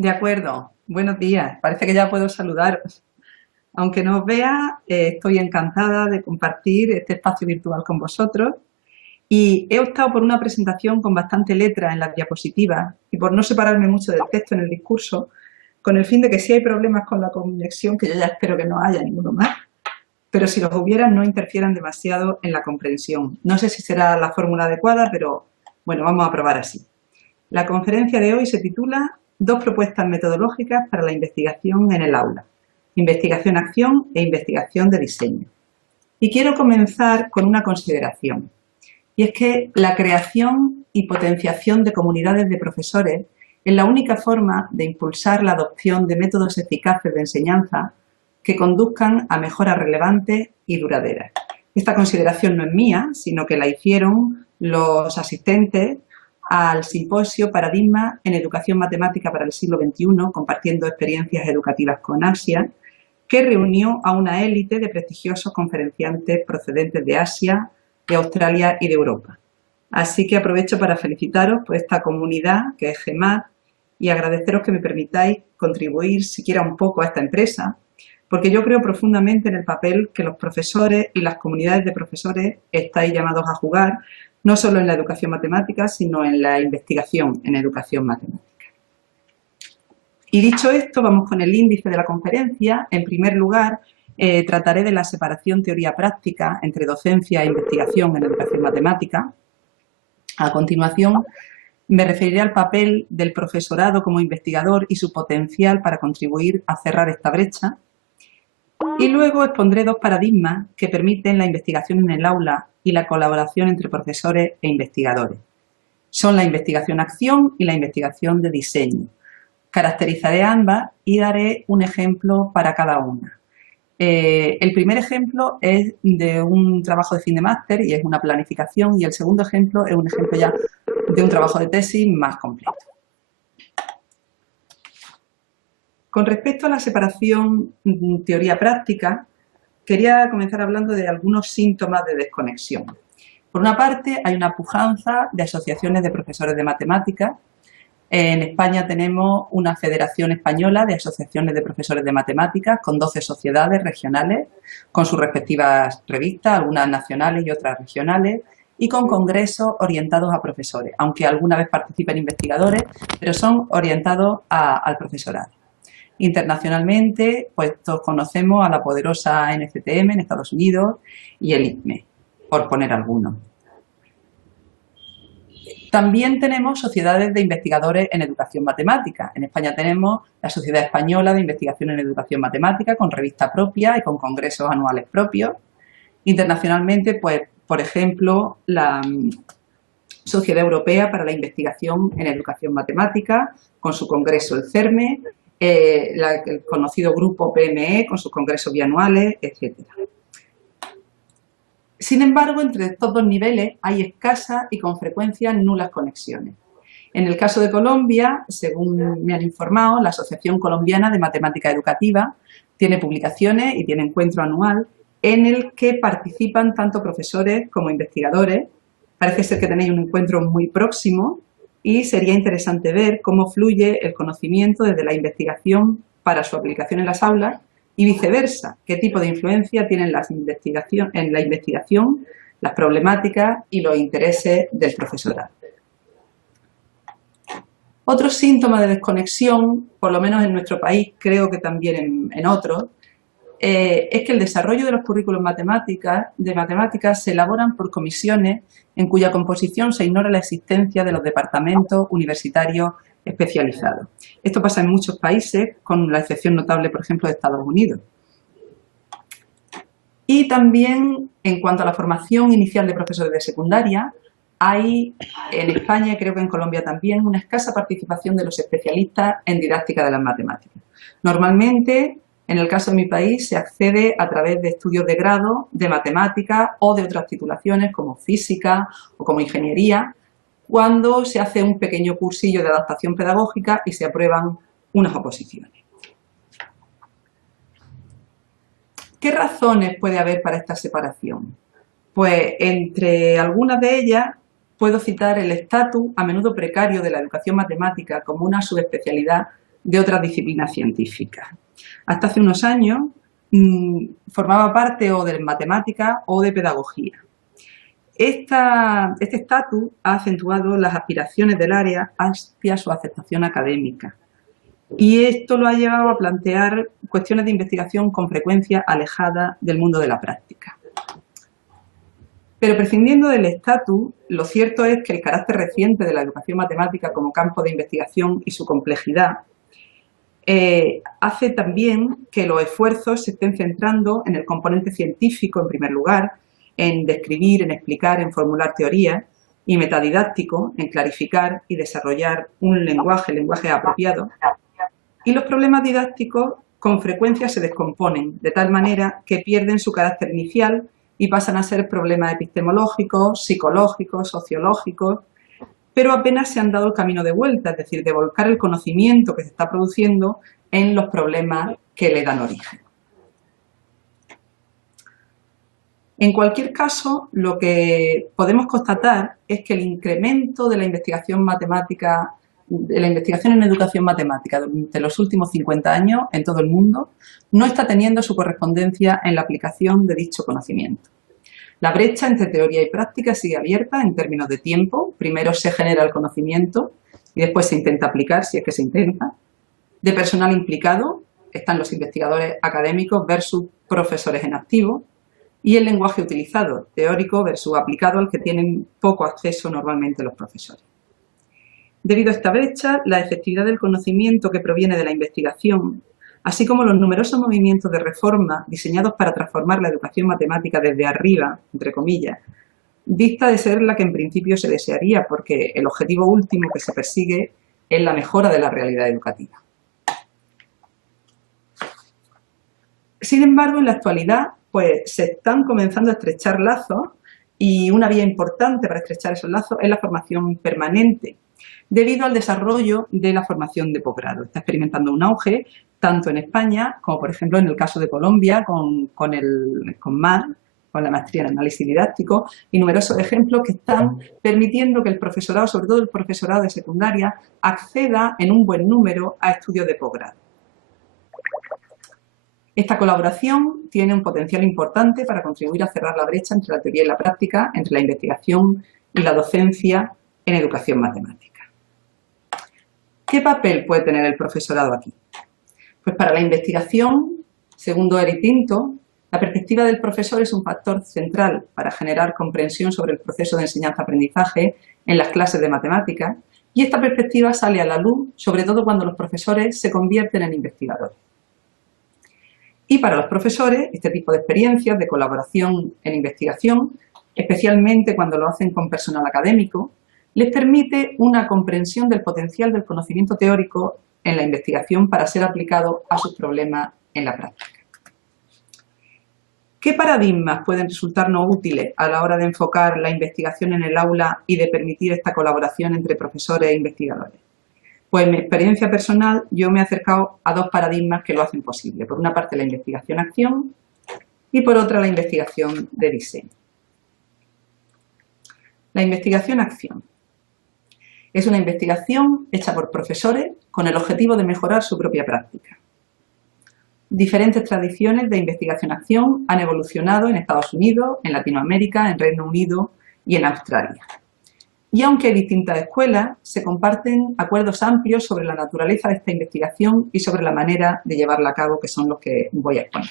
De acuerdo, buenos días. Parece que ya puedo saludaros. Aunque no os vea, estoy encantada de compartir este espacio virtual con vosotros y he optado por una presentación con bastante letra en las diapositivas y por no separarme mucho del texto en el discurso, con el fin de que si hay problemas con la conexión, que yo ya espero que no haya ninguno más, pero si los hubiera no interfieran demasiado en la comprensión. No sé si será la fórmula adecuada, pero bueno, vamos a probar así. La conferencia de hoy se titula Dos propuestas metodológicas para la investigación en el aula. Investigación-acción e investigación de diseño. Y quiero comenzar con una consideración. Y es que la creación y potenciación de comunidades de profesores es la única forma de impulsar la adopción de métodos eficaces de enseñanza que conduzcan a mejoras relevantes y duraderas. Esta consideración no es mía, sino que la hicieron los asistentes al simposio Paradigma en Educación Matemática para el siglo XXI, compartiendo experiencias educativas con Asia, que reunió a una élite de prestigiosos conferenciantes procedentes de Asia, de Australia y de Europa. Así que aprovecho para felicitaros por esta comunidad que es GEMAT y agradeceros que me permitáis contribuir siquiera un poco a esta empresa, porque yo creo profundamente en el papel que los profesores y las comunidades de profesores estáis llamados a jugar, no solo en la educación matemática, sino en la investigación en educación matemática. Y dicho esto, vamos con el índice de la conferencia. En primer lugar, trataré de la separación teoría-práctica entre docencia e investigación en educación matemática. A continuación, me referiré al papel del profesorado como investigador y su potencial para contribuir a cerrar esta brecha. Y luego expondré dos paradigmas que permiten la investigación en el aula y la colaboración entre profesores e investigadores. Son la investigación-acción y la investigación de diseño. Caracterizaré ambas y daré un ejemplo para cada una. El primer ejemplo es de un trabajo de fin de máster y es una planificación, y el segundo ejemplo es un ejemplo ya de un trabajo de tesis más completo. Con respecto a la separación teoría-práctica, quería comenzar hablando de algunos síntomas de desconexión. Por una parte, hay una pujanza de asociaciones de profesores de matemáticas. En España tenemos una Federación Española de Asociaciones de Profesores de Matemáticas con 12 sociedades regionales, con sus respectivas revistas, algunas nacionales y otras regionales, y con congresos orientados a profesores, aunque alguna vez participen investigadores, pero son orientados al profesorado. Internacionalmente, pues todos conocemos a la poderosa NCTM en Estados Unidos y el ICME, por poner algunos. También tenemos sociedades de investigadores en educación matemática. En España tenemos la Sociedad Española de Investigación en Educación Matemática, con revista propia y con congresos anuales propios. Internacionalmente, pues, por ejemplo, la Sociedad Europea para la Investigación en Educación Matemática, con su congreso, el CERME, el conocido grupo PME, con sus congresos bianuales, etc. Sin embargo, entre estos dos niveles hay escasas y con frecuencia nulas conexiones. En el caso de Colombia, según me han informado, la Asociación Colombiana de Matemática Educativa tiene publicaciones y tiene encuentro anual en el que participan tanto profesores como investigadores. Parece ser que tenéis un encuentro muy próximo y sería interesante ver cómo fluye el conocimiento desde la investigación para su aplicación en las aulas y viceversa, qué tipo de influencia tienen en la investigación, las problemáticas y los intereses del profesorado. Otro síntoma de desconexión, por lo menos en nuestro país, creo que también en otros, es que el desarrollo de los currículos de matemáticas se elaboran por comisiones en cuya composición se ignora la existencia de los departamentos universitarios especializados. Esto pasa en muchos países, con la excepción notable, por ejemplo, de Estados Unidos. Y también, en cuanto a la formación inicial de profesores de secundaria, hay en España y creo que en Colombia también una escasa participación de los especialistas en didáctica de las matemáticas. Normalmente, en el caso de mi país, se accede a través de estudios de grado de matemáticas o de otras titulaciones como física o como ingeniería, cuando se hace un pequeño cursillo de adaptación pedagógica y se aprueban unas oposiciones. ¿Qué razones puede haber para esta separación? Pues entre algunas de ellas puedo citar el estatus a menudo precario de la educación matemática como una subespecialidad de otras disciplinas científicas. Hasta hace unos años formaba parte o de matemática o de pedagogía. Este estatus ha acentuado las aspiraciones del área hacia su aceptación académica. Y esto lo ha llevado a plantear cuestiones de investigación con frecuencia alejadas del mundo de la práctica. Pero prescindiendo del estatus, lo cierto es que el carácter reciente de la educación matemática como campo de investigación y su complejidad hace también que los esfuerzos se estén centrando en el componente científico en primer lugar, en describir, en explicar, en formular teorías, y metadidáctico, en clarificar y desarrollar un lenguaje apropiado. Y los problemas didácticos con frecuencia se descomponen de tal manera que pierden su carácter inicial y pasan a ser problemas epistemológicos, psicológicos, sociológicos, pero apenas se han dado el camino de vuelta, es decir, de volcar el conocimiento que se está produciendo en los problemas que le dan origen. En cualquier caso, lo que podemos constatar es que el incremento de la investigación matemática, de la investigación en educación matemática durante los últimos 50 años en todo el mundo no está teniendo su correspondencia en la aplicación de dicho conocimiento. La brecha entre teoría y práctica sigue abierta en términos de tiempo. Primero se genera el conocimiento y después se intenta aplicar, si es que se intenta. De personal implicado están los investigadores académicos versus profesores en activo. Y el lenguaje utilizado, teórico versus aplicado, al que tienen poco acceso normalmente los profesores. Debido a esta brecha, la efectividad del conocimiento que proviene de la investigación, así como los numerosos movimientos de reforma diseñados para transformar la educación matemática desde arriba, entre comillas, dista de ser la que en principio se desearía, porque el objetivo último que se persigue es la mejora de la realidad educativa. Sin embargo, en la actualidad, pues se están comenzando a estrechar lazos, y una vía importante para estrechar esos lazos es la formación permanente, debido al desarrollo de la formación de posgrado. Está experimentando un auge tanto en España como, por ejemplo, en el caso de Colombia con MAD, con la maestría en análisis didáctico, y numerosos ejemplos que están permitiendo que el profesorado, sobre todo el profesorado de secundaria, acceda en un buen número a estudios de posgrado. Esta colaboración tiene un potencial importante para contribuir a cerrar la brecha entre la teoría y la práctica, entre la investigación y la docencia en educación matemática. ¿Qué papel puede tener el profesorado aquí? Pues para la investigación, según Doher y Pinto, la perspectiva del profesor es un factor central para generar comprensión sobre el proceso de enseñanza-aprendizaje en las clases de matemáticas, y esta perspectiva sale a la luz, sobre todo cuando los profesores se convierten en investigadores. Y para los profesores, este tipo de experiencias de colaboración en investigación, especialmente cuando lo hacen con personal académico, les permite una comprensión del potencial del conocimiento teórico en la investigación para ser aplicado a sus problemas en la práctica. ¿Qué paradigmas pueden resultarnos útiles a la hora de enfocar la investigación en el aula y de permitir esta colaboración entre profesores e investigadores? Pues en mi experiencia personal yo me he acercado a dos paradigmas que lo hacen posible. Por una parte la investigación-acción y por otra la investigación de diseño. La investigación-acción es una investigación hecha por profesores con el objetivo de mejorar su propia práctica. Diferentes tradiciones de investigación-acción han evolucionado en Estados Unidos, en Latinoamérica, en Reino Unido y en Australia. Y aunque hay distintas escuelas, se comparten acuerdos amplios sobre la naturaleza de esta investigación y sobre la manera de llevarla a cabo, que son los que voy a exponer.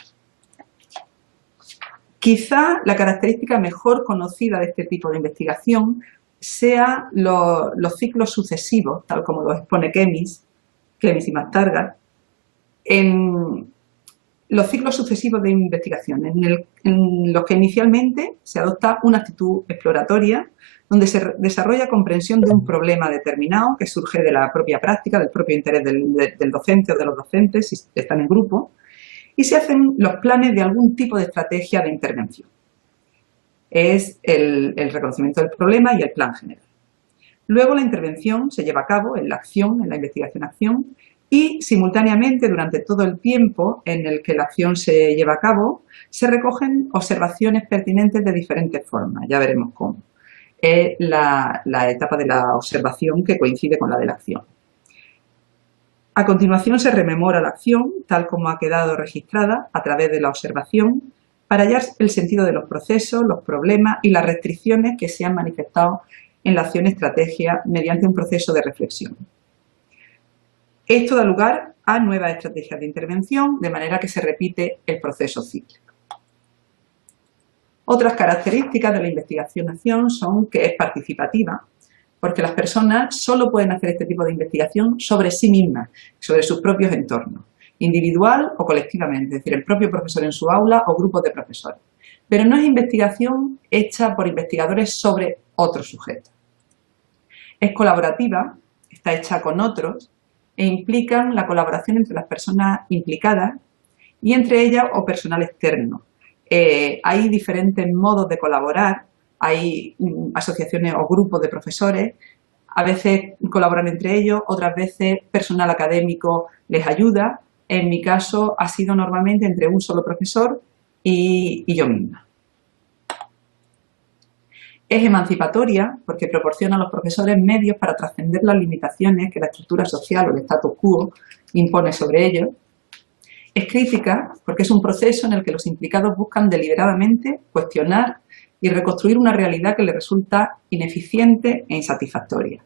Quizá la característica mejor conocida de este tipo de investigación sea los ciclos sucesivos, tal como los expone Kemis y Mastargas, en los ciclos sucesivos de investigación, en los que inicialmente se adopta una actitud exploratoria, donde se desarrolla comprensión de un problema determinado que surge de la propia práctica, del propio interés del docente o de los docentes, si están en grupo, y se hacen los planes de algún tipo de estrategia de intervención. Es el reconocimiento del problema y el plan general. Luego la intervención se lleva a cabo en la acción, en la investigación-acción, y simultáneamente durante todo el tiempo en el que la acción se lleva a cabo, se recogen observaciones pertinentes de diferentes formas, ya veremos cómo. Es la etapa de la observación que coincide con la de la acción. A continuación se rememora la acción, tal como ha quedado registrada a través de la observación, para hallar el sentido de los procesos, los problemas y las restricciones que se han manifestado en la acción-estrategia mediante un proceso de reflexión. Esto da lugar a nuevas estrategias de intervención, de manera que se repite el proceso cíclico. Otras características de la investigación-acción son que es participativa, porque las personas solo pueden hacer este tipo de investigación sobre sí mismas, sobre sus propios entornos, individual o colectivamente, es decir, el propio profesor en su aula o grupos de profesores. Pero no es investigación hecha por investigadores sobre otros sujetos. Es colaborativa, está hecha con otros e implican la colaboración entre las personas implicadas y entre ellas o personal externo. Hay diferentes modos de colaborar, hay asociaciones o grupos de profesores, a veces colaboran entre ellos, otras veces personal académico les ayuda. En mi caso ha sido normalmente entre un solo profesor y yo misma. Es emancipatoria porque proporciona a los profesores medios para trascender las limitaciones que la estructura social o el status quo impone sobre ellos. Es crítica porque es un proceso en el que los implicados buscan deliberadamente cuestionar y reconstruir una realidad que les resulta ineficiente e insatisfactoria.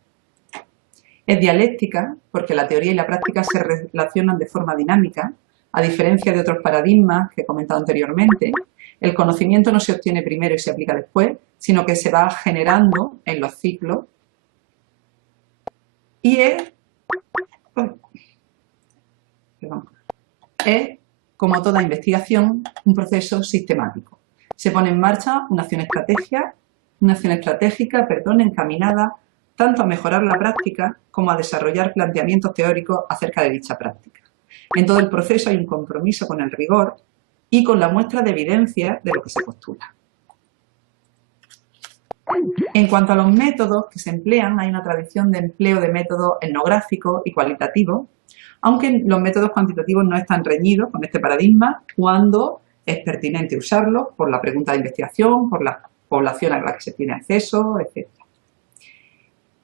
Es dialéctica porque la teoría y la práctica se relacionan de forma dinámica, a diferencia de otros paradigmas que he comentado anteriormente. El conocimiento no se obtiene primero y se aplica después, sino que se va generando en los ciclos. Y es como toda investigación, un proceso sistemático. Se pone en marcha una acción estratégica encaminada tanto a mejorar la práctica como a desarrollar planteamientos teóricos acerca de dicha práctica. En todo el proceso hay un compromiso con el rigor y con la muestra de evidencia de lo que se postula. En cuanto a los métodos que se emplean, hay una tradición de empleo de métodos etnográficos y cualitativos, aunque los métodos cuantitativos no están reñidos con este paradigma cuando es pertinente usarlos por la pregunta de investigación, por la población a la que se tiene acceso, etc.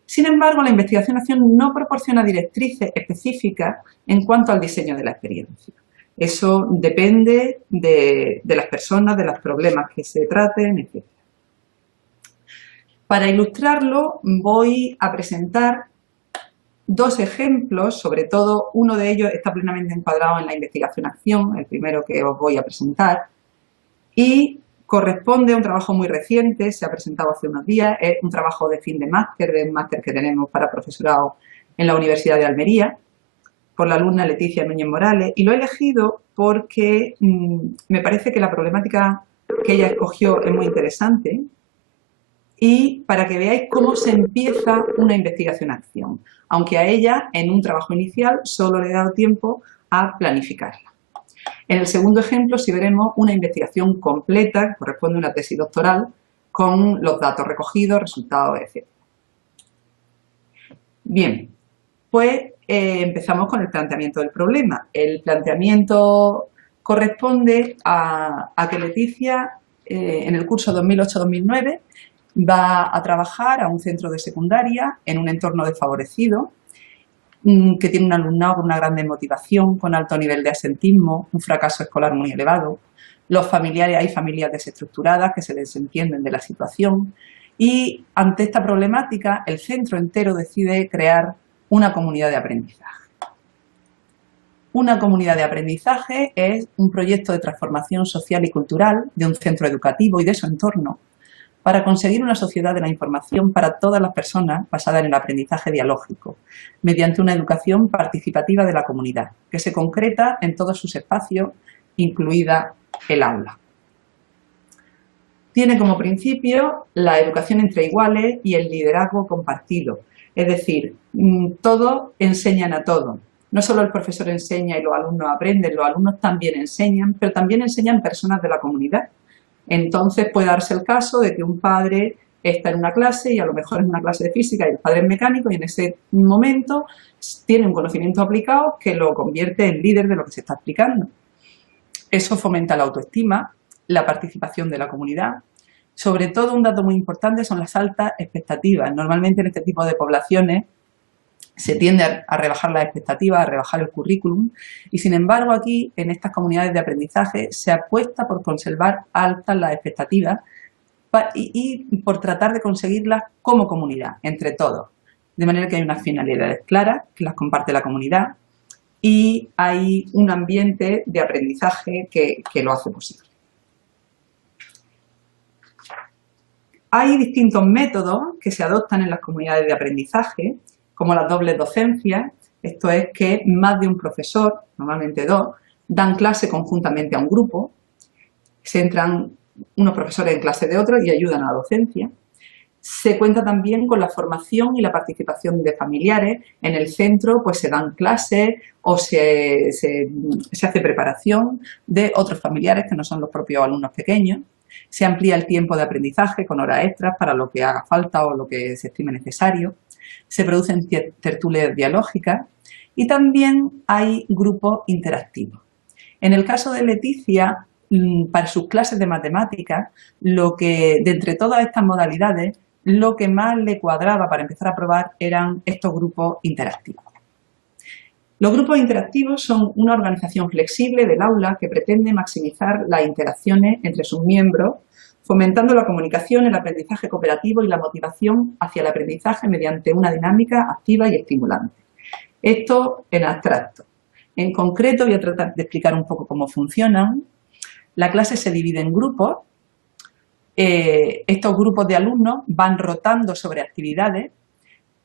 Sin embargo, la investigación-acción no proporciona directrices específicas en cuanto al diseño de la experiencia. Eso depende de las personas, de los problemas que se traten, etc. Para ilustrarlo, voy a presentar dos ejemplos, sobre todo uno de ellos está plenamente encuadrado en la investigación-acción, el primero que os voy a presentar, y corresponde a un trabajo muy reciente, se ha presentado hace unos días, es un trabajo de fin de máster, que tenemos para profesorado en la Universidad de Almería, por la alumna Leticia Núñez Morales, y lo he elegido porque me parece que la problemática que ella escogió es muy interesante, y para que veáis cómo se empieza una investigación-acción, aunque a ella, en un trabajo inicial, solo le he dado tiempo a planificarla. En el segundo ejemplo, sí veremos una investigación completa, que corresponde a una tesis doctoral, con los datos recogidos, resultados, etc. Bien, pues empezamos con el planteamiento del problema. El planteamiento corresponde a que Leticia, en el curso 2008-2009, va a trabajar a un centro de secundaria en un entorno desfavorecido, que tiene un alumnado con una gran desmotivación, con alto nivel de asentismo, un fracaso escolar muy elevado. Los familiares, hay familias desestructuradas que se desentienden de la situación y ante esta problemática el centro entero decide crear una comunidad de aprendizaje. Una comunidad de aprendizaje es un proyecto de transformación social y cultural de un centro educativo y de su entorno para conseguir una sociedad de la información para todas las personas basada en el aprendizaje dialógico, mediante una educación participativa de la comunidad, que se concreta en todos sus espacios, incluida el aula. Tiene como principio la educación entre iguales y el liderazgo compartido, es decir, todos enseñan a todos. No solo el profesor enseña y los alumnos aprenden, los alumnos también enseñan, pero también enseñan personas de la comunidad. Entonces puede darse el caso de que un padre está en una clase y a lo mejor es una clase de física y el padre es mecánico y en ese momento tiene un conocimiento aplicado que lo convierte en líder de lo que se está explicando. Eso fomenta la autoestima, la participación de la comunidad. Sobre todo, un dato muy importante son las altas expectativas. Normalmente en este tipo de poblaciones se tiende a rebajar las expectativas, a rebajar el currículum y, sin embargo, aquí en estas comunidades de aprendizaje se apuesta por conservar altas las expectativas y por tratar de conseguirlas como comunidad, entre todos. De manera que hay unas finalidades claras que las comparte la comunidad y hay un ambiente de aprendizaje que lo hace posible. Hay distintos métodos que se adoptan en las comunidades de aprendizaje, como las dobles docencias. Esto es que más de un profesor, normalmente dos, dan clase conjuntamente a un grupo. Se entran unos profesores en clase de otros y ayudan a la docencia. Se cuenta también con la formación y la participación de familiares. En el centro pues se dan clases o se hace preparación de otros familiares que no son los propios alumnos pequeños. Se amplía el tiempo de aprendizaje con horas extras para lo que haga falta o lo que se estime necesario. Se producen tertulias dialógicas y también hay grupos interactivos. En el caso de Leticia, para sus clases de matemáticas, de entre todas estas modalidades, lo que más le cuadraba para empezar a probar eran estos grupos interactivos. Los grupos interactivos son una organización flexible del aula que pretende maximizar las interacciones entre sus miembros, fomentando la comunicación, el aprendizaje cooperativo y la motivación hacia el aprendizaje mediante una dinámica activa y estimulante. Esto en abstracto. En concreto voy a tratar de explicar un poco cómo funcionan. La clase se divide en grupos. Estos grupos de alumnos van rotando sobre actividades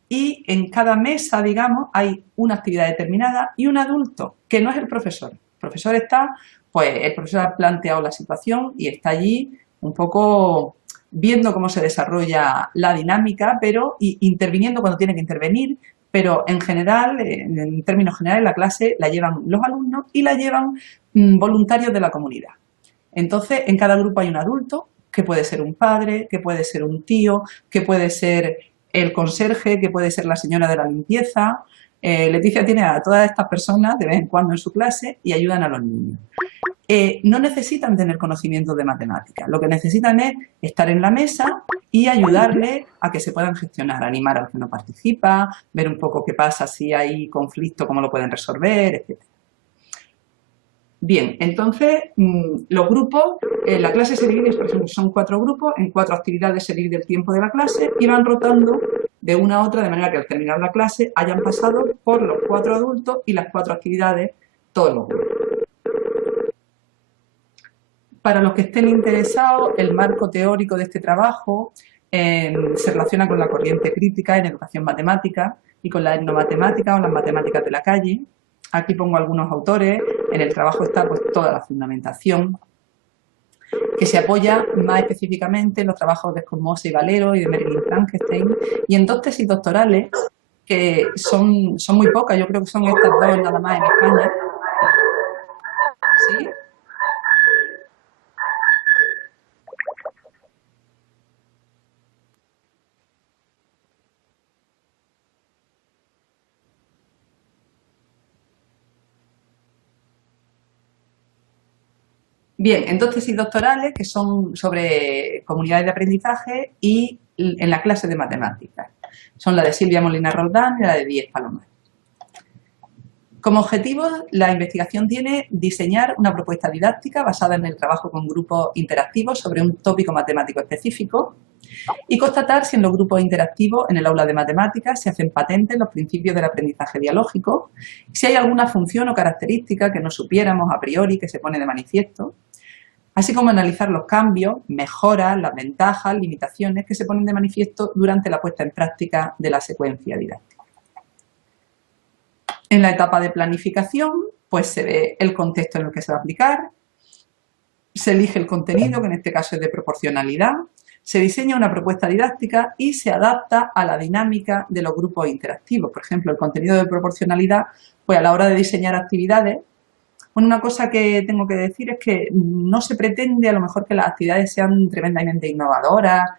y en cada mesa, digamos, hay una actividad determinada y un adulto, que no es el profesor. El profesor el profesor ha planteado la situación y está allí un poco viendo cómo se desarrolla la dinámica, pero interviniendo cuando tiene que intervenir, pero en general, en términos generales, la clase la llevan los alumnos y la llevan voluntarios de la comunidad. Entonces, en cada grupo hay un adulto, que puede ser un padre, que puede ser un tío, que puede ser el conserje, que puede ser la señora de la limpieza. Leticia tiene a todas estas personas de vez en cuando en su clase y ayudan a los niños. No necesitan tener conocimientos de matemáticas, lo que necesitan es estar en la mesa y ayudarle a que se puedan gestionar, animar al que no participa, ver un poco qué pasa si hay conflicto, cómo lo pueden resolver, etc. Bien, entonces los grupos, la clase se divide, por ejemplo, son 4 grupos, en 4 actividades se divide el tiempo de la clase y van rotando de una a otra, de manera que al terminar la clase hayan pasado por los 4 adultos y las 4 actividades todos los grupos. Para los que estén interesados, el marco teórico de este trabajo se relaciona con la corriente crítica en educación matemática y con la etnomatemática o las matemáticas de la calle. Aquí pongo algunos autores, en el trabajo está pues toda la fundamentación, que se apoya más específicamente en los trabajos de Escomose y Valero y de Merlin Frankenstein, y en 2 tesis doctorales, que son muy pocas, yo creo que son estas 2 nada más en España. ¿Sí? Bien, en 2 tesis doctorales que son sobre comunidades de aprendizaje y en la clase de matemáticas. Son la de Silvia Molina Roldán y la de Díez Palomar. Como objetivo, la investigación tiene diseñar una propuesta didáctica basada en el trabajo con grupos interactivos sobre un tópico matemático específico y constatar si en los grupos interactivos en el aula de matemáticas se hacen patentes los principios del aprendizaje dialógico, si hay alguna función o característica que no supiéramos a priori que se pone de manifiesto, así como analizar los cambios, mejoras, las ventajas, limitaciones que se ponen de manifiesto durante la puesta en práctica de la secuencia didáctica. En la etapa de planificación, pues se ve el contexto en el que se va a aplicar, se elige el contenido, que en este caso es de proporcionalidad, se diseña una propuesta didáctica y se adapta a la dinámica de los grupos interactivos. Por ejemplo, el contenido de proporcionalidad, pues a la hora de diseñar actividades, bueno, una cosa que tengo que decir es que no se pretende a lo mejor que las actividades sean tremendamente innovadoras,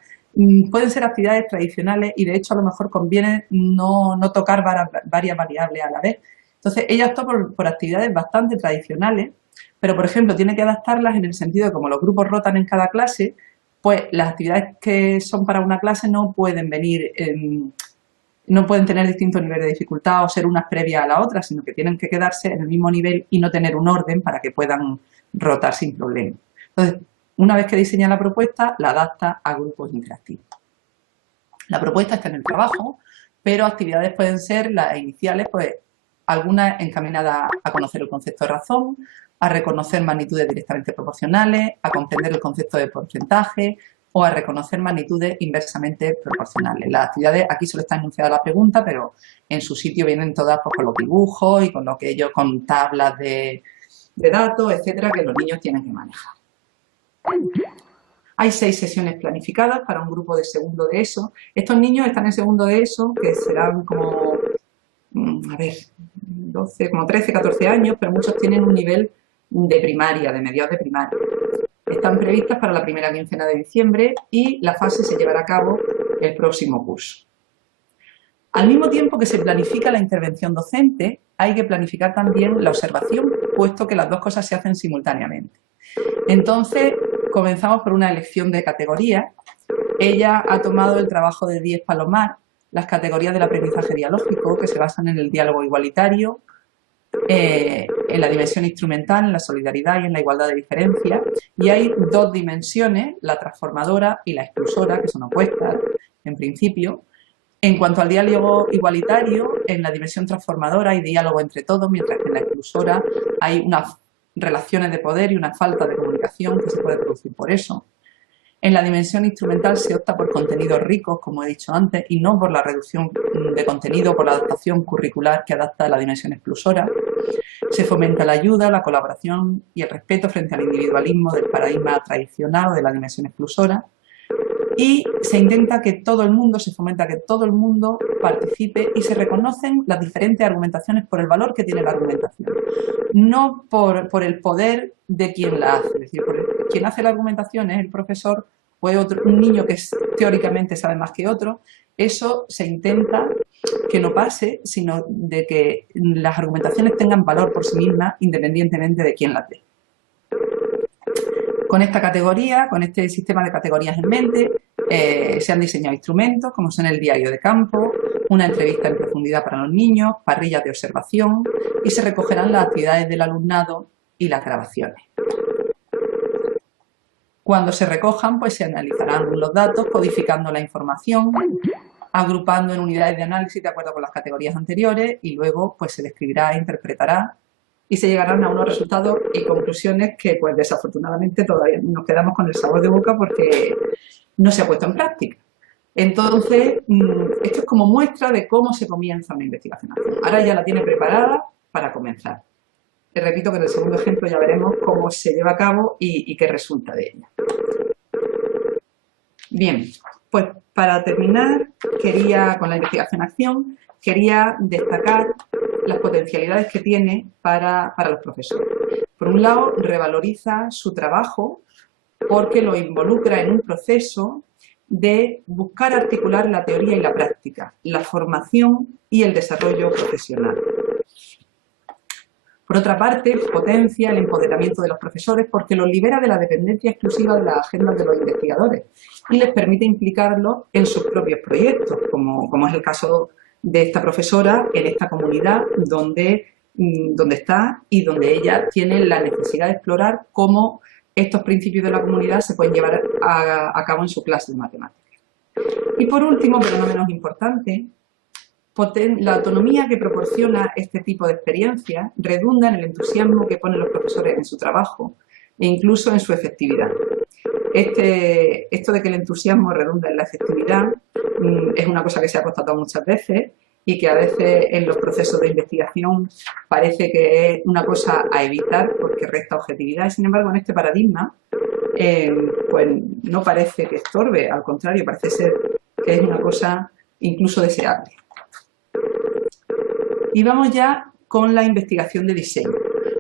pueden ser actividades tradicionales y de hecho a lo mejor conviene no tocar varias variables a la vez. Entonces ella optó por actividades bastante tradicionales, pero por ejemplo tiene que adaptarlas en el sentido de como los grupos rotan en cada clase, pues las actividades que son para una clase no pueden venir no pueden tener distintos niveles de dificultad o ser unas previas a la otra, sino que tienen que quedarse en el mismo nivel y no tener un orden para que puedan rotar sin problema. Entonces, una vez que diseña la propuesta, la adapta a grupos interactivos. La propuesta está en el trabajo, pero actividades pueden ser las iniciales, pues algunas encaminadas a conocer el concepto de razón, a reconocer magnitudes directamente proporcionales, a comprender el concepto de porcentaje o a reconocer magnitudes inversamente proporcionales. Las actividades, aquí solo está enunciada la pregunta, pero en su sitio vienen todas pues, con los dibujos y con tablas de datos, etcétera, que los niños tienen que manejar. Hay 6 sesiones planificadas para un grupo de segundo de ESO. Estos niños están en segundo de ESO, que serán como, a ver, 12, como 13, 14 años, pero muchos tienen un nivel de primaria, de mediados de primaria. Están previstas para la primera quincena de diciembre y la fase se llevará a cabo el próximo curso. Al mismo tiempo que se planifica la intervención docente, hay que planificar también la observación, puesto que las dos cosas se hacen simultáneamente. Entonces, comenzamos por una elección de categorías. Ella ha tomado el trabajo de Díez Palomar, las categorías del aprendizaje dialógico, que se basan en el diálogo igualitario, en la dimensión instrumental, en la solidaridad y en la igualdad de diferencias. Y hay 2 dimensiones, la transformadora y la exclusora, que son opuestas, en principio. En cuanto al diálogo igualitario, en la dimensión transformadora hay diálogo entre todos, mientras que en la exclusora hay unas relaciones de poder y una falta de comunicación que se puede producir por eso. En la dimensión instrumental se opta por contenidos ricos, como he dicho antes, y no por la reducción de contenido, por la adaptación curricular que adapta a la dimensión exclusora. Se fomenta la ayuda, la colaboración y el respeto frente al individualismo del paradigma tradicional o de la dimensión exclusora. Y se intenta que todo el mundo, se fomenta que todo el mundo participe y se reconocen las diferentes argumentaciones por el valor que tiene la argumentación. No por el poder de quien la hace, es decir, quien hace la argumentación es el profesor o es un niño que teóricamente sabe más que otro. Eso se intenta que no pase, sino de que las argumentaciones tengan valor por sí mismas independientemente de quién las dé. Con esta categoría, con este sistema de categorías en mente, se han diseñado instrumentos como son el diario de campo, una entrevista en profundidad para los niños, parrillas de observación y se recogerán las actividades del alumnado y las grabaciones. Cuando se recojan, pues se analizarán los datos, codificando la información, agrupando en unidades de análisis de acuerdo con las categorías anteriores y luego pues se describirá e interpretará y se llegarán a unos resultados y conclusiones que pues desafortunadamente todavía nos quedamos con el sabor de boca porque no se ha puesto en práctica. Entonces, esto es como muestra de cómo se comienza una investigación. Ahora ya la tiene preparada para comenzar. Te repito que en el segundo ejemplo ya veremos cómo se lleva a cabo y qué resulta de ella. Bien, pues para terminar, con la investigación-acción, quería destacar las potencialidades que tiene para los profesores. Por un lado, revaloriza su trabajo porque lo involucra en un proceso de buscar articular la teoría y la práctica, la formación y el desarrollo profesional. Por otra parte, potencia el empoderamiento de los profesores porque los libera de la dependencia exclusiva de las agendas de los investigadores y les permite implicarlos en sus propios proyectos, como es el caso de esta profesora en esta comunidad donde está y donde ella tiene la necesidad de explorar cómo estos principios de la comunidad se pueden llevar a cabo en su clase de matemáticas. Y por último, pero no menos importante, la autonomía que proporciona este tipo de experiencia redunda en el entusiasmo que ponen los profesores en su trabajo e incluso en su efectividad. Esto de que el entusiasmo redunda en la efectividad es una cosa que se ha constatado muchas veces y que a veces en los procesos de investigación parece que es una cosa a evitar porque resta objetividad y sin embargo en este paradigma pues no parece que estorbe, al contrario, parece ser que es una cosa incluso deseable. Y vamos ya con la investigación de diseño.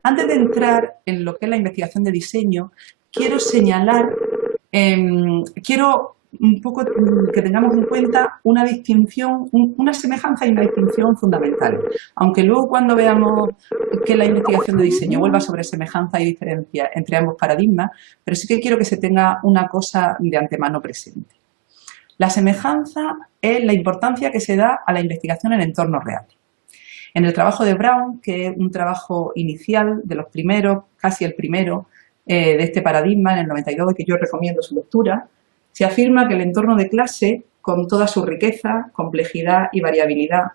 Antes de entrar en lo que es la investigación de diseño, quiero señalar, quiero un poco que tengamos en cuenta una distinción, una semejanza y una distinción fundamentales. Aunque luego cuando veamos que la investigación de diseño vuelva sobre semejanza y diferencia entre ambos paradigmas, pero sí que quiero que se tenga una cosa de antemano presente. La semejanza es la importancia que se da a la investigación en entornos reales. En el trabajo de Brown, que es un trabajo inicial de los primeros, casi el primero, de este paradigma, en el 92, que yo recomiendo su lectura, se afirma que el entorno de clase, con toda su riqueza, complejidad y variabilidad,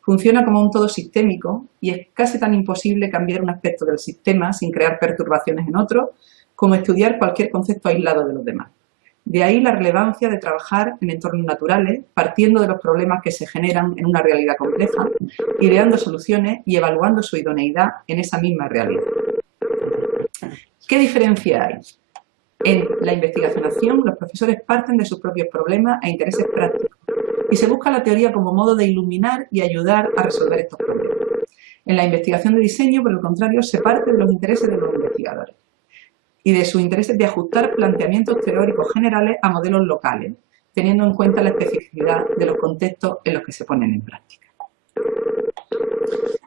funciona como un todo sistémico y es casi tan imposible cambiar un aspecto del sistema sin crear perturbaciones en otro, como estudiar cualquier concepto aislado de los demás. De ahí la relevancia de trabajar en entornos naturales, partiendo de los problemas que se generan en una realidad compleja, ideando soluciones y evaluando su idoneidad en esa misma realidad. ¿Qué diferencia hay? En la investigación, los profesores parten de sus propios problemas e intereses prácticos y se busca la teoría como modo de iluminar y ayudar a resolver estos problemas. En la investigación de diseño, por el contrario, se parte de los intereses de los investigadores y de sus intereses de ajustar planteamientos teóricos generales a modelos locales, teniendo en cuenta la especificidad de los contextos en los que se ponen en práctica.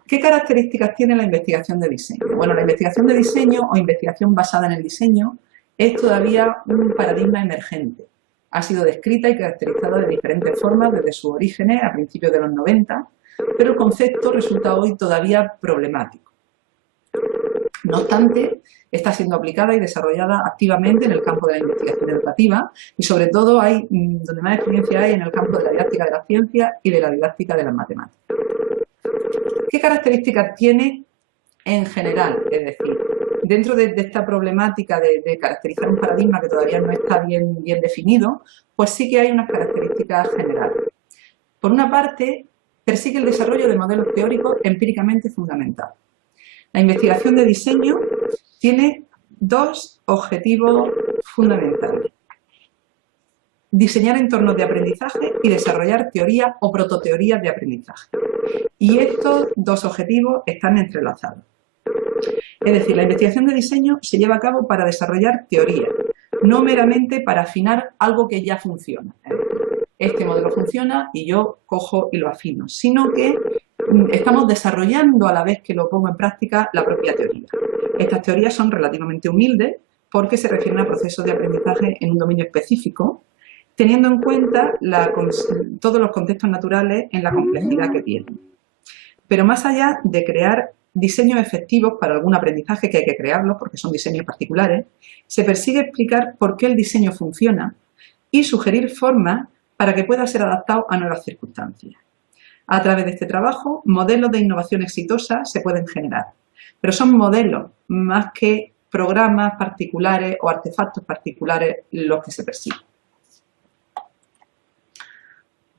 ¿Qué características tiene la investigación de diseño? Bueno, la investigación de diseño o investigación basada en el diseño es todavía un paradigma emergente. Ha sido descrita y caracterizada de diferentes formas desde sus orígenes a principios de los 90, pero el concepto resulta hoy todavía problemático. No obstante, está siendo aplicada y desarrollada activamente en el campo de la investigación educativa y sobre todo donde más experiencia hay en el campo de la didáctica de la ciencia y de la didáctica de las matemáticas. ¿Qué características tiene en general? Es decir, dentro de esta problemática de caracterizar un paradigma que todavía no está bien definido, pues sí que hay unas características generales. Por una parte, persigue el desarrollo de modelos teóricos empíricamente fundamentados. La investigación de diseño tiene dos objetivos fundamentales: diseñar entornos de aprendizaje y desarrollar teorías o prototeorías de aprendizaje. Y estos dos objetivos están entrelazados. Es decir, la investigación de diseño se lleva a cabo para desarrollar teoría, no meramente para afinar algo que ya funciona. Este modelo funciona y yo cojo y lo afino, sino que estamos desarrollando a la vez que lo pongo en práctica la propia teoría. Estas teorías son relativamente humildes porque se refieren a procesos de aprendizaje en un dominio específico, teniendo en cuenta todos los contextos naturales en la complejidad que tienen. Pero más allá de crear diseños efectivos para algún aprendizaje, que hay que crearlos porque son diseños particulares, se persigue explicar por qué el diseño funciona y sugerir formas para que pueda ser adaptado a nuevas circunstancias. A través de este trabajo, modelos de innovación exitosa se pueden generar, pero son modelos más que programas particulares o artefactos particulares los que se persiguen.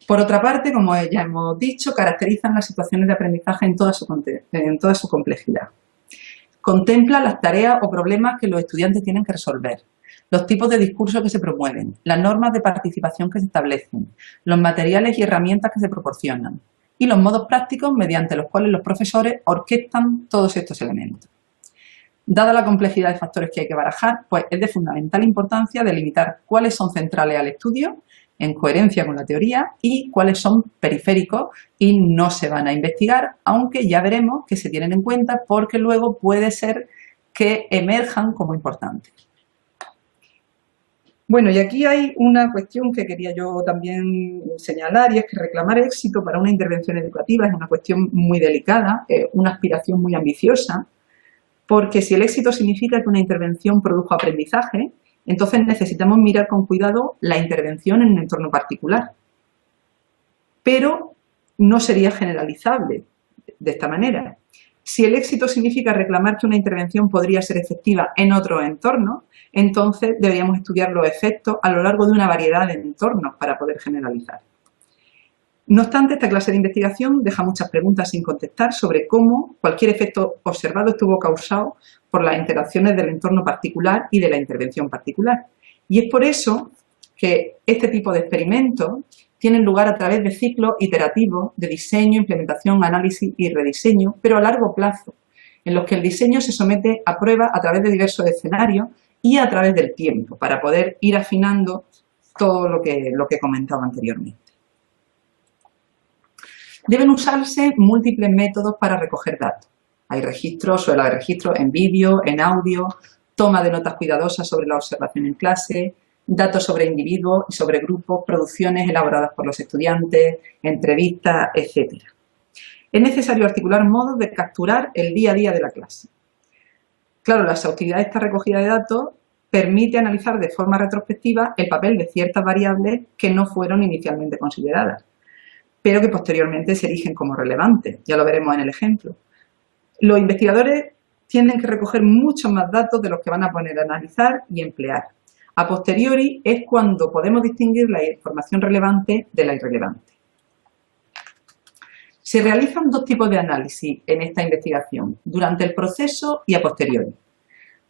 Por otra parte, como ya hemos dicho, caracterizan las situaciones de aprendizaje en toda su complejidad. Contempla las tareas o problemas que los estudiantes tienen que resolver, los tipos de discursos que se promueven, las normas de participación que se establecen, los materiales y herramientas que se proporcionan y los modos prácticos mediante los cuales los profesores orquestan todos estos elementos. Dada la complejidad de factores que hay que barajar, pues es de fundamental importancia delimitar cuáles son centrales al estudio en coherencia con la teoría y cuáles son periféricos y no se van a investigar, aunque ya veremos que se tienen en cuenta porque luego puede ser que emerjan como importantes. Bueno, y aquí hay una cuestión que quería yo también señalar, y es que reclamar éxito para una intervención educativa es una cuestión muy delicada, una aspiración muy ambiciosa, porque si el éxito significa que una intervención produjo aprendizaje, entonces necesitamos mirar con cuidado la intervención en un entorno particular. Pero no sería generalizable de esta manera. Si el éxito significa reclamar que una intervención podría ser efectiva en otro entorno, entonces deberíamos estudiar los efectos a lo largo de una variedad de entornos para poder generalizar. No obstante, esta clase de investigación deja muchas preguntas sin contestar sobre cómo cualquier efecto observado estuvo causado por las interacciones del entorno particular y de la intervención particular. Y es por eso que este tipo de experimentos tienen lugar a través de ciclos iterativos de diseño, implementación, análisis y rediseño, pero a largo plazo, en los que el diseño se somete a prueba a través de diversos escenarios y a través del tiempo, para poder ir afinando todo lo que comentaba anteriormente. Deben usarse múltiples métodos para recoger datos. Hay registros, suele haber registros en vídeo, en audio, toma de notas cuidadosas sobre la observación en clase, datos sobre individuos y sobre grupos, producciones elaboradas por los estudiantes, entrevistas, etc. Es necesario articular modos de capturar el día a día de la clase. Claro, la exhaustividad de esta recogida de datos permite analizar de forma retrospectiva el papel de ciertas variables que no fueron inicialmente consideradas, pero que posteriormente se erigen como relevantes. Ya lo veremos en el ejemplo. Los investigadores tienen que recoger muchos más datos de los que van a poner a analizar y emplear. A posteriori es cuando podemos distinguir la información relevante de la irrelevante. Se realizan dos tipos de análisis en esta investigación, durante el proceso y a posteriori.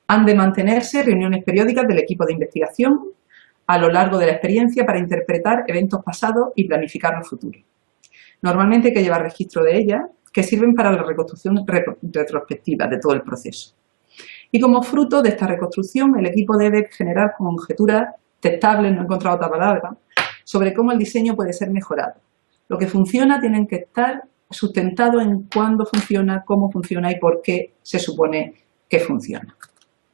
Han de mantenerse reuniones periódicas del equipo de investigación a lo largo de la experiencia para interpretar eventos pasados y planificar los futuros. Normalmente hay que llevar registro de ellas, que sirven para la reconstrucción retrospectiva de todo el proceso. Y como fruto de esta reconstrucción, el equipo debe generar conjeturas testables, no he encontrado otra palabra, sobre cómo el diseño puede ser mejorado. Lo que funciona tiene que estar sustentado en cuándo funciona, cómo funciona y por qué se supone que funciona,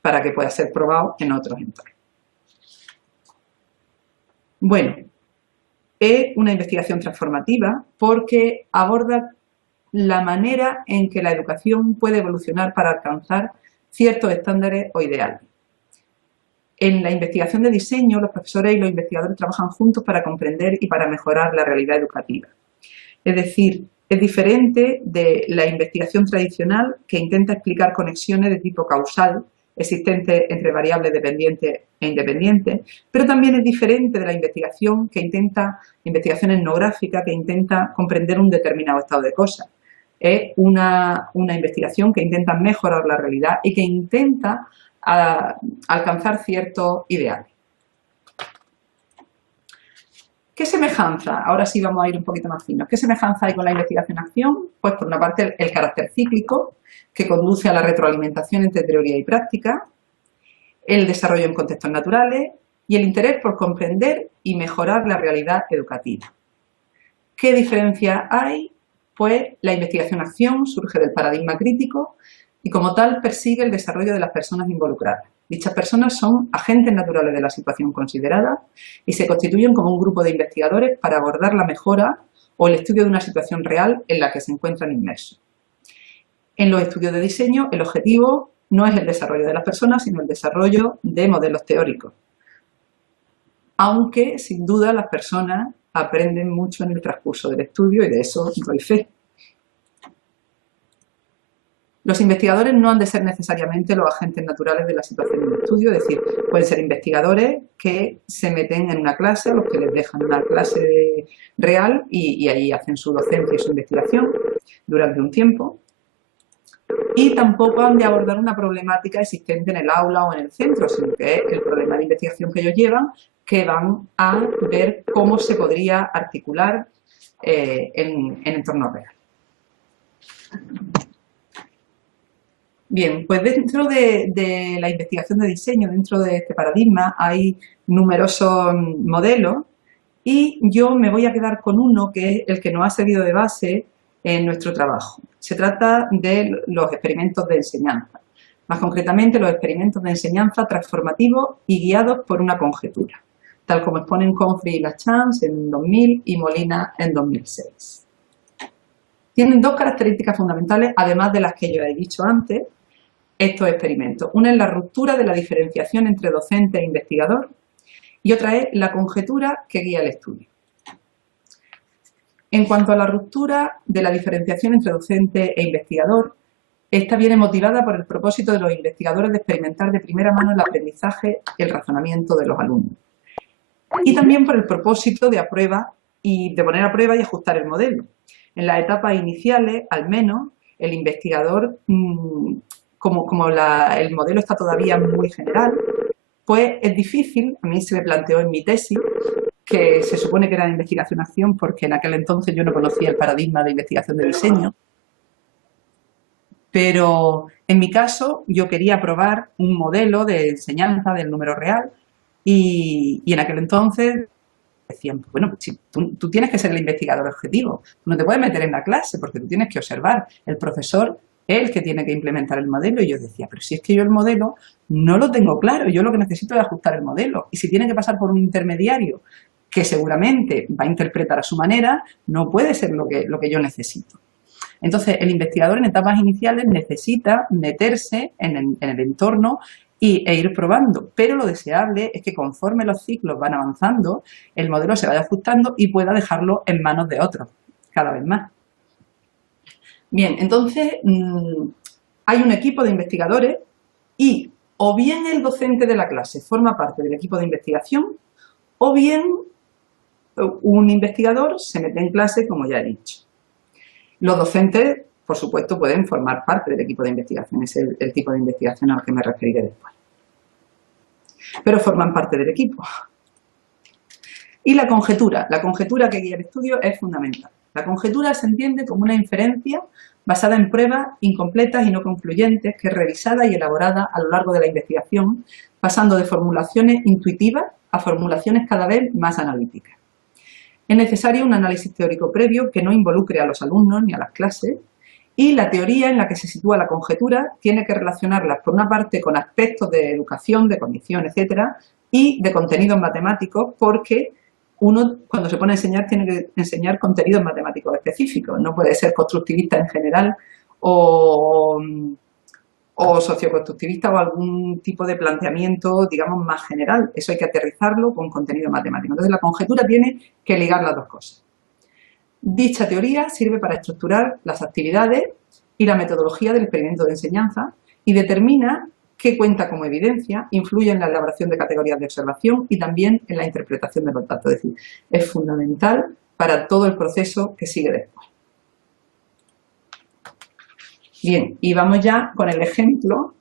para que pueda ser probado en otros entornos. Bueno, es una investigación transformativa porque aborda la manera en que la educación puede evolucionar para alcanzar ciertos estándares o ideales. En la investigación de diseño, los profesores y los investigadores trabajan juntos para comprender y para mejorar la realidad educativa. Es decir, es diferente de la investigación tradicional que intenta explicar conexiones de tipo causal existentes entre variables dependientes e independientes, pero también es diferente de la investigación investigación etnográfica que intenta comprender un determinado estado de cosas. Es una investigación que intenta mejorar la realidad y que intenta alcanzar ciertos ideales. ¿Qué semejanza? Ahora sí vamos a ir un poquito más finos. ¿Qué semejanza hay con la investigación-acción? Pues por una parte el carácter cíclico, que conduce a la retroalimentación entre teoría y práctica, el desarrollo en contextos naturales y el interés por comprender y mejorar la realidad educativa. ¿Qué diferencia hay? Pues la investigación-acción surge del paradigma crítico y como tal persigue el desarrollo de las personas involucradas. Dichas personas son agentes naturales de la situación considerada y se constituyen como un grupo de investigadores para abordar la mejora o el estudio de una situación real en la que se encuentran inmersos. En los estudios de diseño, el objetivo no es el desarrollo de las personas, sino el desarrollo de modelos teóricos. Aunque, sin duda, las personas aprenden mucho en el transcurso del estudio y de eso doy fe. Los investigadores no han de ser necesariamente los agentes naturales de la situación del estudio, es decir, pueden ser investigadores que se meten en una clase, a los que les dejan una clase real y ahí hacen su docencia y su investigación durante un tiempo. Y tampoco han de abordar una problemática existente en el aula o en el centro, sino que es el problema de investigación que ellos llevan, que van a ver cómo se podría articular en entorno real. Bien, pues dentro de la investigación de diseño, dentro de este paradigma, hay numerosos modelos y yo me voy a quedar con uno que es el que nos ha servido de base en nuestro trabajo. Se trata de los experimentos de enseñanza, más concretamente los experimentos de enseñanza transformativos y guiados por una conjetura, tal como exponen Comfrey y Lachance en 2000 y Molina en 2006. Tienen dos características fundamentales, además de las que yo he dicho antes, estos experimentos. Una es la ruptura de la diferenciación entre docente e investigador y otra es la conjetura que guía el estudio. En cuanto a la ruptura de la diferenciación entre docente e investigador, esta viene motivada por el propósito de los investigadores de experimentar de primera mano el aprendizaje y el razonamiento de los alumnos. Y también por el propósito de poner a prueba y ajustar el modelo. En las etapas iniciales, al menos, el investigador, como el modelo está todavía muy general, pues es difícil, a mí se me planteó en mi tesis, que se supone que era de investigación-acción, porque en aquel entonces yo no conocía el paradigma de investigación de diseño. Pero en mi caso yo quería probar un modelo de enseñanza del número real y en aquel entonces decían, bueno, si tú tienes que ser el investigador objetivo, tú no te puedes meter en la clase porque tú tienes que observar. El profesor él que tiene que implementar el modelo. Y yo decía, pero si es que yo el modelo no lo tengo claro, yo lo que necesito es ajustar el modelo. Y si tiene que pasar por un intermediario que seguramente va a interpretar a su manera, no puede ser lo que yo necesito. Entonces, el investigador en etapas iniciales necesita meterse en el entorno e ir probando, pero lo deseable es que conforme los ciclos van avanzando, el modelo se vaya ajustando y pueda dejarlo en manos de otros, cada vez más. Bien, entonces hay un equipo de investigadores y o bien el docente de la clase forma parte del equipo de investigación o bien un investigador se mete en clase, como ya he dicho. Los docentes, por supuesto, pueden formar parte del equipo de investigación, es el tipo de investigación al que me referiré después. Pero forman parte del equipo. Y la conjetura que guía el estudio es fundamental. La conjetura se entiende como una inferencia basada en pruebas incompletas y no concluyentes que es revisada y elaborada a lo largo de la investigación, pasando de formulaciones intuitivas a formulaciones cada vez más analíticas. Es necesario un análisis teórico previo que no involucre a los alumnos ni a las clases, y la teoría en la que se sitúa la conjetura tiene que relacionarlas, por una parte, con aspectos de educación, de cognición, etcétera, y de contenidos matemáticos, porque uno, cuando se pone a enseñar, tiene que enseñar contenidos matemáticos específicos. No puede ser constructivista en general o socioconstructivista o algún tipo de planteamiento, digamos, más general. Eso hay que aterrizarlo con contenido matemático. Entonces, la conjetura tiene que ligar las dos cosas. Dicha teoría sirve para estructurar las actividades y la metodología del experimento de enseñanza y determina qué cuenta como evidencia, influye en la elaboración de categorías de observación y también en la interpretación de los datos. Es decir, es fundamental para todo el proceso que sigue después. Bien, y vamos ya con el ejemplo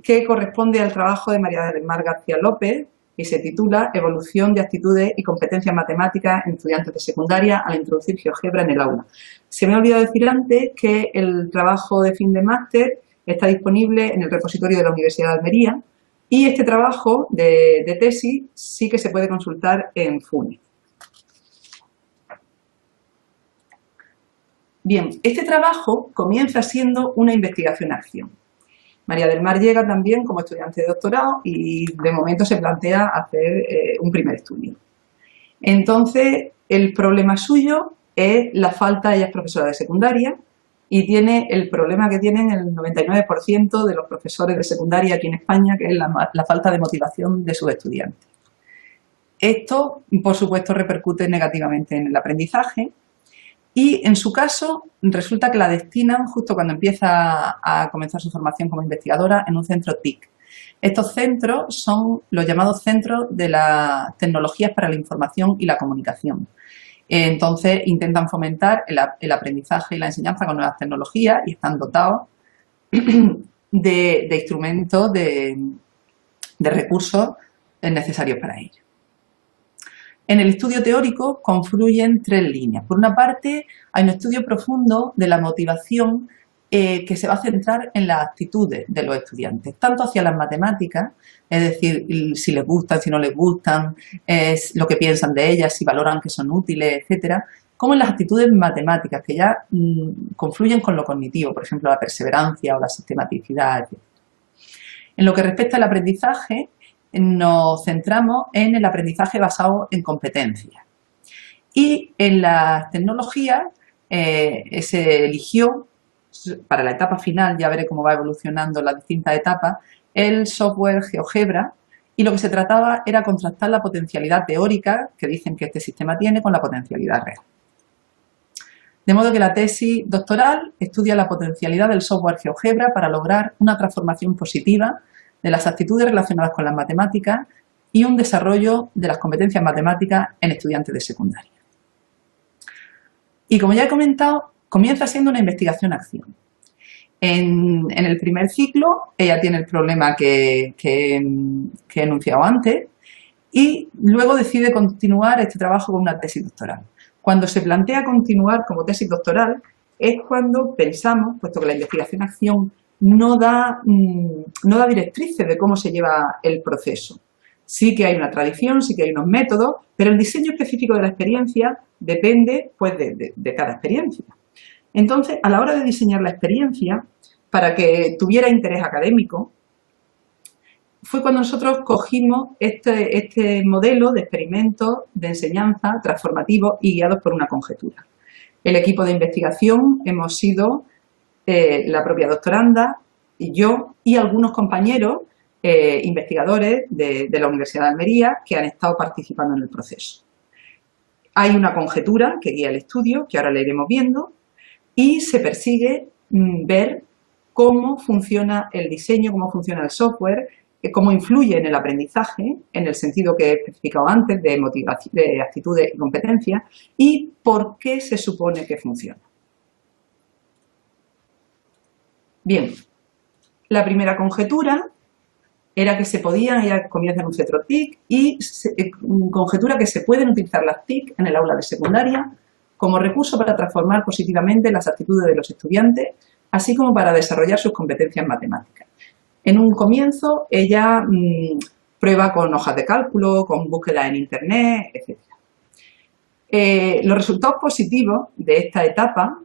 que corresponde al trabajo de María del Mar García López y se titula Evolución de actitudes y competencias matemáticas en estudiantes de secundaria al introducir GeoGebra en el aula. Se me ha olvidado decir antes que el trabajo de fin de máster está disponible en el repositorio de la Universidad de Almería y este trabajo de tesis sí que se puede consultar en FUNE. Bien, este trabajo comienza siendo una investigación-acción. María del Mar llega también como estudiante de doctorado y de momento se plantea hacer un primer estudio. Entonces, el problema suyo es la falta, ella es profesora de secundaria y tiene el problema que tienen el 99% de los profesores de secundaria aquí en España, que es la falta de motivación de sus estudiantes. Esto, por supuesto, repercute negativamente en el aprendizaje. Y en su caso, resulta que la destinan justo cuando empieza a comenzar su formación como investigadora en un centro TIC. Estos centros son los llamados centros de las tecnologías para la información y la comunicación. Entonces, intentan fomentar el aprendizaje y la enseñanza con nuevas tecnologías y están dotados de instrumentos, de recursos necesarios para ello. En el estudio teórico confluyen tres líneas. Por una parte, hay un estudio profundo de la motivación que se va a centrar en las actitudes de los estudiantes, tanto hacia las matemáticas, es decir, si les gustan, si no les gustan, lo que piensan de ellas, si valoran que son útiles, etcétera, como en las actitudes matemáticas, que ya confluyen con lo cognitivo, por ejemplo, la perseverancia o la sistematicidad, etc. En lo que respecta al aprendizaje, nos centramos en el aprendizaje basado en competencias. Y en las tecnologías se eligió, para la etapa final, ya veré cómo va evolucionando las distintas etapas, el software GeoGebra, y lo que se trataba era contrastar la potencialidad teórica que dicen que este sistema tiene con la potencialidad real. De modo que la tesis doctoral estudia la potencialidad del software GeoGebra para lograr una transformación positiva de las actitudes relacionadas con las matemáticas y un desarrollo de las competencias matemáticas en estudiantes de secundaria. Y como ya he comentado, comienza siendo una investigación-acción. En el primer ciclo, ella tiene el problema que he enunciado antes y luego decide continuar este trabajo con una tesis doctoral. Cuando se plantea continuar como tesis doctoral es cuando pensamos, puesto que la investigación-acción no da directrices de cómo se lleva el proceso. Sí que hay una tradición, sí que hay unos métodos, pero el diseño específico de la experiencia depende pues, de cada experiencia. Entonces, a la hora de diseñar la experiencia, para que tuviera interés académico, fue cuando nosotros cogimos este modelo de experimentos de enseñanza transformativos y guiados por una conjetura. El equipo de investigación hemos sido la propia doctoranda, yo y algunos compañeros investigadores de la Universidad de Almería que han estado participando en el proceso. Hay una conjetura que guía el estudio, que ahora le iremos viendo, y se persigue ver cómo funciona el diseño, cómo funciona el software, cómo influye en el aprendizaje, en el sentido que he especificado antes, de motivación, de actitudes y competencias, y por qué se supone que funciona. Bien, la primera conjetura era que se podían, ya comienza en un centro TIC, y conjetura que se pueden utilizar las TIC en el aula de secundaria como recurso para transformar positivamente las actitudes de los estudiantes, así como para desarrollar sus competencias matemáticas. En un comienzo, ella prueba con hojas de cálculo, con búsqueda en internet, etc. Los resultados positivos de esta etapa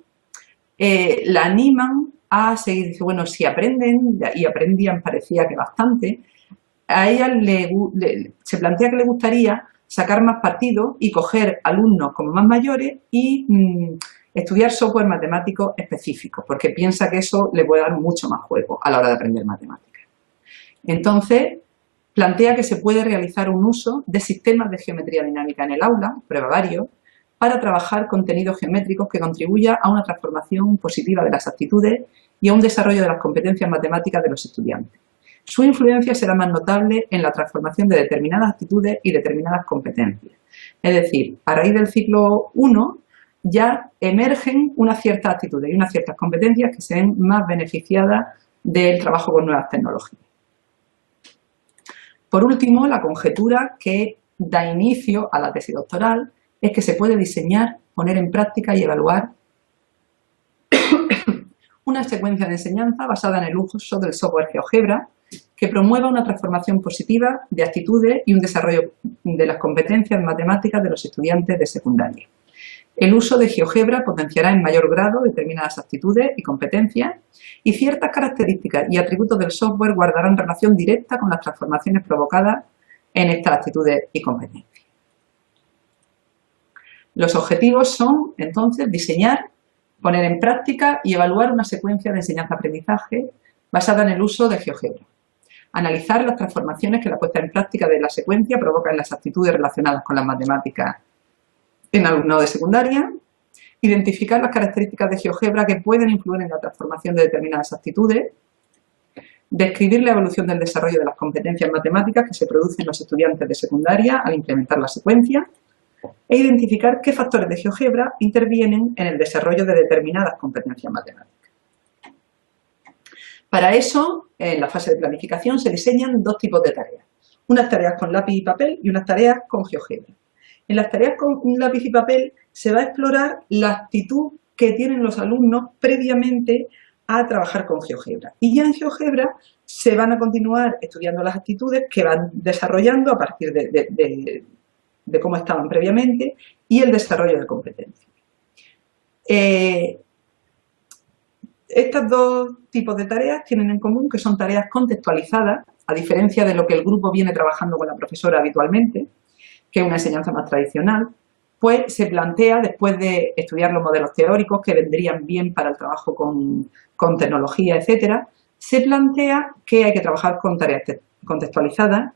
la animan a seguir. Dice, bueno, si aprenden, y aprendían parecía que bastante, a ella se plantea que le gustaría sacar más partido y coger alumnos como más mayores y estudiar software matemático específico, porque piensa que eso le puede dar mucho más juego a la hora de aprender matemáticas. Entonces, plantea que se puede realizar un uso de sistemas de geometría dinámica en el aula, prueba varios, para trabajar contenidos geométricos que contribuya a una transformación positiva de las actitudes y a un desarrollo de las competencias matemáticas de los estudiantes. Su influencia será más notable en la transformación de determinadas actitudes y determinadas competencias. Es decir, a raíz del ciclo 1 ya emergen unas ciertas actitudes y unas ciertas competencias que se ven más beneficiadas del trabajo con nuevas tecnologías. Por último, la conjetura que da inicio a la tesis doctoral es que se puede diseñar, poner en práctica y evaluar una secuencia de enseñanza basada en el uso del software GeoGebra que promueva una transformación positiva de actitudes y un desarrollo de las competencias matemáticas de los estudiantes de secundaria. El uso de GeoGebra potenciará en mayor grado determinadas actitudes y competencias y ciertas características y atributos del software guardarán relación directa con las transformaciones provocadas en estas actitudes y competencias. Los objetivos son, entonces, diseñar, poner en práctica y evaluar una secuencia de enseñanza-aprendizaje basada en el uso de GeoGebra. Analizar las transformaciones que la puesta en práctica de la secuencia provoca en las actitudes relacionadas con las matemáticas en alumnado de secundaria. Identificar las características de GeoGebra que pueden influir en la transformación de determinadas actitudes. Describir la evolución del desarrollo de las competencias matemáticas que se producen en los estudiantes de secundaria al implementar la secuencia. E identificar qué factores de GeoGebra intervienen en el desarrollo de determinadas competencias matemáticas. Para eso, en la fase de planificación se diseñan dos tipos de tareas. Unas tareas con lápiz y papel y unas tareas con GeoGebra. En las tareas con lápiz y papel se va a explorar la actitud que tienen los alumnos previamente a trabajar con GeoGebra. Y ya en GeoGebra se van a continuar estudiando las actitudes que van desarrollando a partir de cómo estaban previamente y el desarrollo de competencias. Estos dos tipos de tareas tienen en común que son tareas contextualizadas, a diferencia de lo que el grupo viene trabajando con la profesora habitualmente, que es una enseñanza más tradicional, pues se plantea, después de estudiar los modelos teóricos que vendrían bien para el trabajo con tecnología, etcétera, se plantea que hay que trabajar con tareas contextualizadas.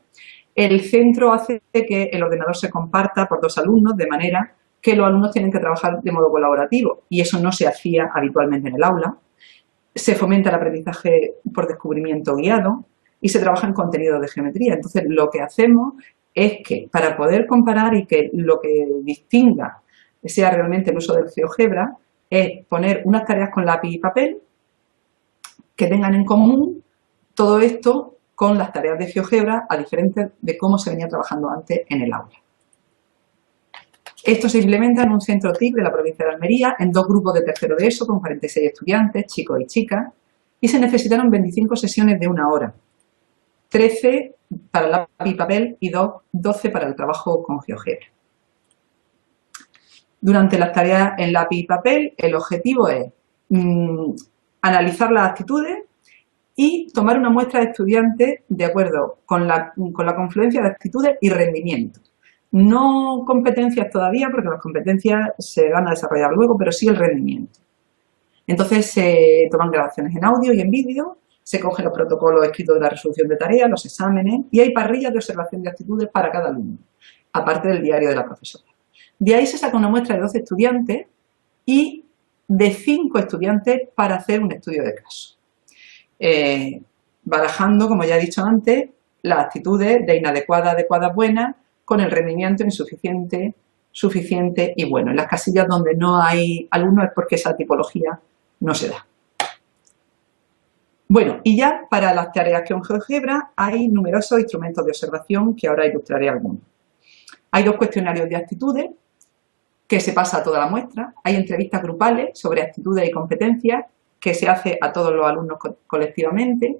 El centro hace que el ordenador se comparta por dos alumnos, de manera que los alumnos tienen que trabajar de modo colaborativo, y eso no se hacía habitualmente en el aula. Se fomenta el aprendizaje por descubrimiento guiado y se trabaja en contenidos de geometría. Entonces, lo que hacemos es que, para poder comparar y que lo que distinga sea realmente el uso del GeoGebra, es poner unas tareas con lápiz y papel que tengan en común todo esto con las tareas de GeoGebra, a diferencia de cómo se venía trabajando antes en el aula. Esto se implementa en un centro TIC de la provincia de Almería, en dos grupos de tercero de ESO, con 46 estudiantes, chicos y chicas, y se necesitaron 25 sesiones de 1 hora, 13 para lápiz y papel y 12 para el trabajo con GeoGebra. Durante las tareas en lápiz y papel, el objetivo es analizar las actitudes y tomar una muestra de estudiantes de acuerdo con la confluencia de actitudes y rendimiento. No competencias todavía, porque las competencias se van a desarrollar luego, pero sí el rendimiento. Entonces se toman grabaciones en audio y en vídeo, se cogen los protocolos escritos de la resolución de tareas, los exámenes, y hay parrillas de observación de actitudes para cada alumno, aparte del diario de la profesora. De ahí se saca una muestra de 12 estudiantes y de 5 estudiantes para hacer un estudio de caso. Barajando, como ya he dicho antes, las actitudes de inadecuada, adecuada, buena, con el rendimiento insuficiente, suficiente y bueno. En las casillas donde no hay alumnos es porque esa tipología no se da. Bueno, y ya para las tareas que en GeoGebra hay numerosos instrumentos de observación que ahora ilustraré algunos. Hay 2 cuestionarios de actitudes que se pasa a toda la muestra. Hay entrevistas grupales sobre actitudes y competencias que se hace a todos los alumnos colectivamente.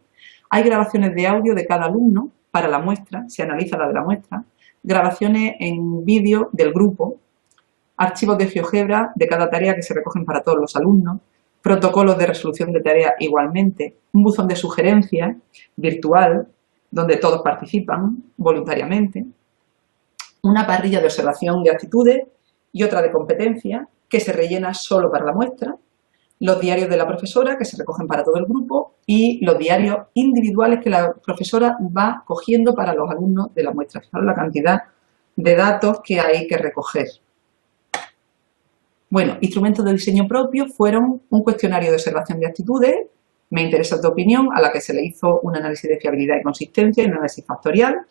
Hay grabaciones de audio de cada alumno para la muestra, se analiza la de la muestra. Grabaciones en vídeo del grupo, archivos de GeoGebra de cada tarea que se recogen para todos los alumnos, protocolos de resolución de tareas igualmente, un buzón de sugerencias virtual donde todos participan voluntariamente, una parrilla de observación de actitudes y otra de competencias que se rellena solo para la muestra, los diarios de la profesora que se recogen para todo el grupo y los diarios individuales que la profesora va cogiendo para los alumnos de la muestra. Fijaros la cantidad de datos que hay que recoger. Bueno, instrumentos de diseño propio fueron un cuestionario de observación de actitudes, me interesa tu opinión, a la que se le hizo un análisis de fiabilidad y consistencia y un análisis factorial,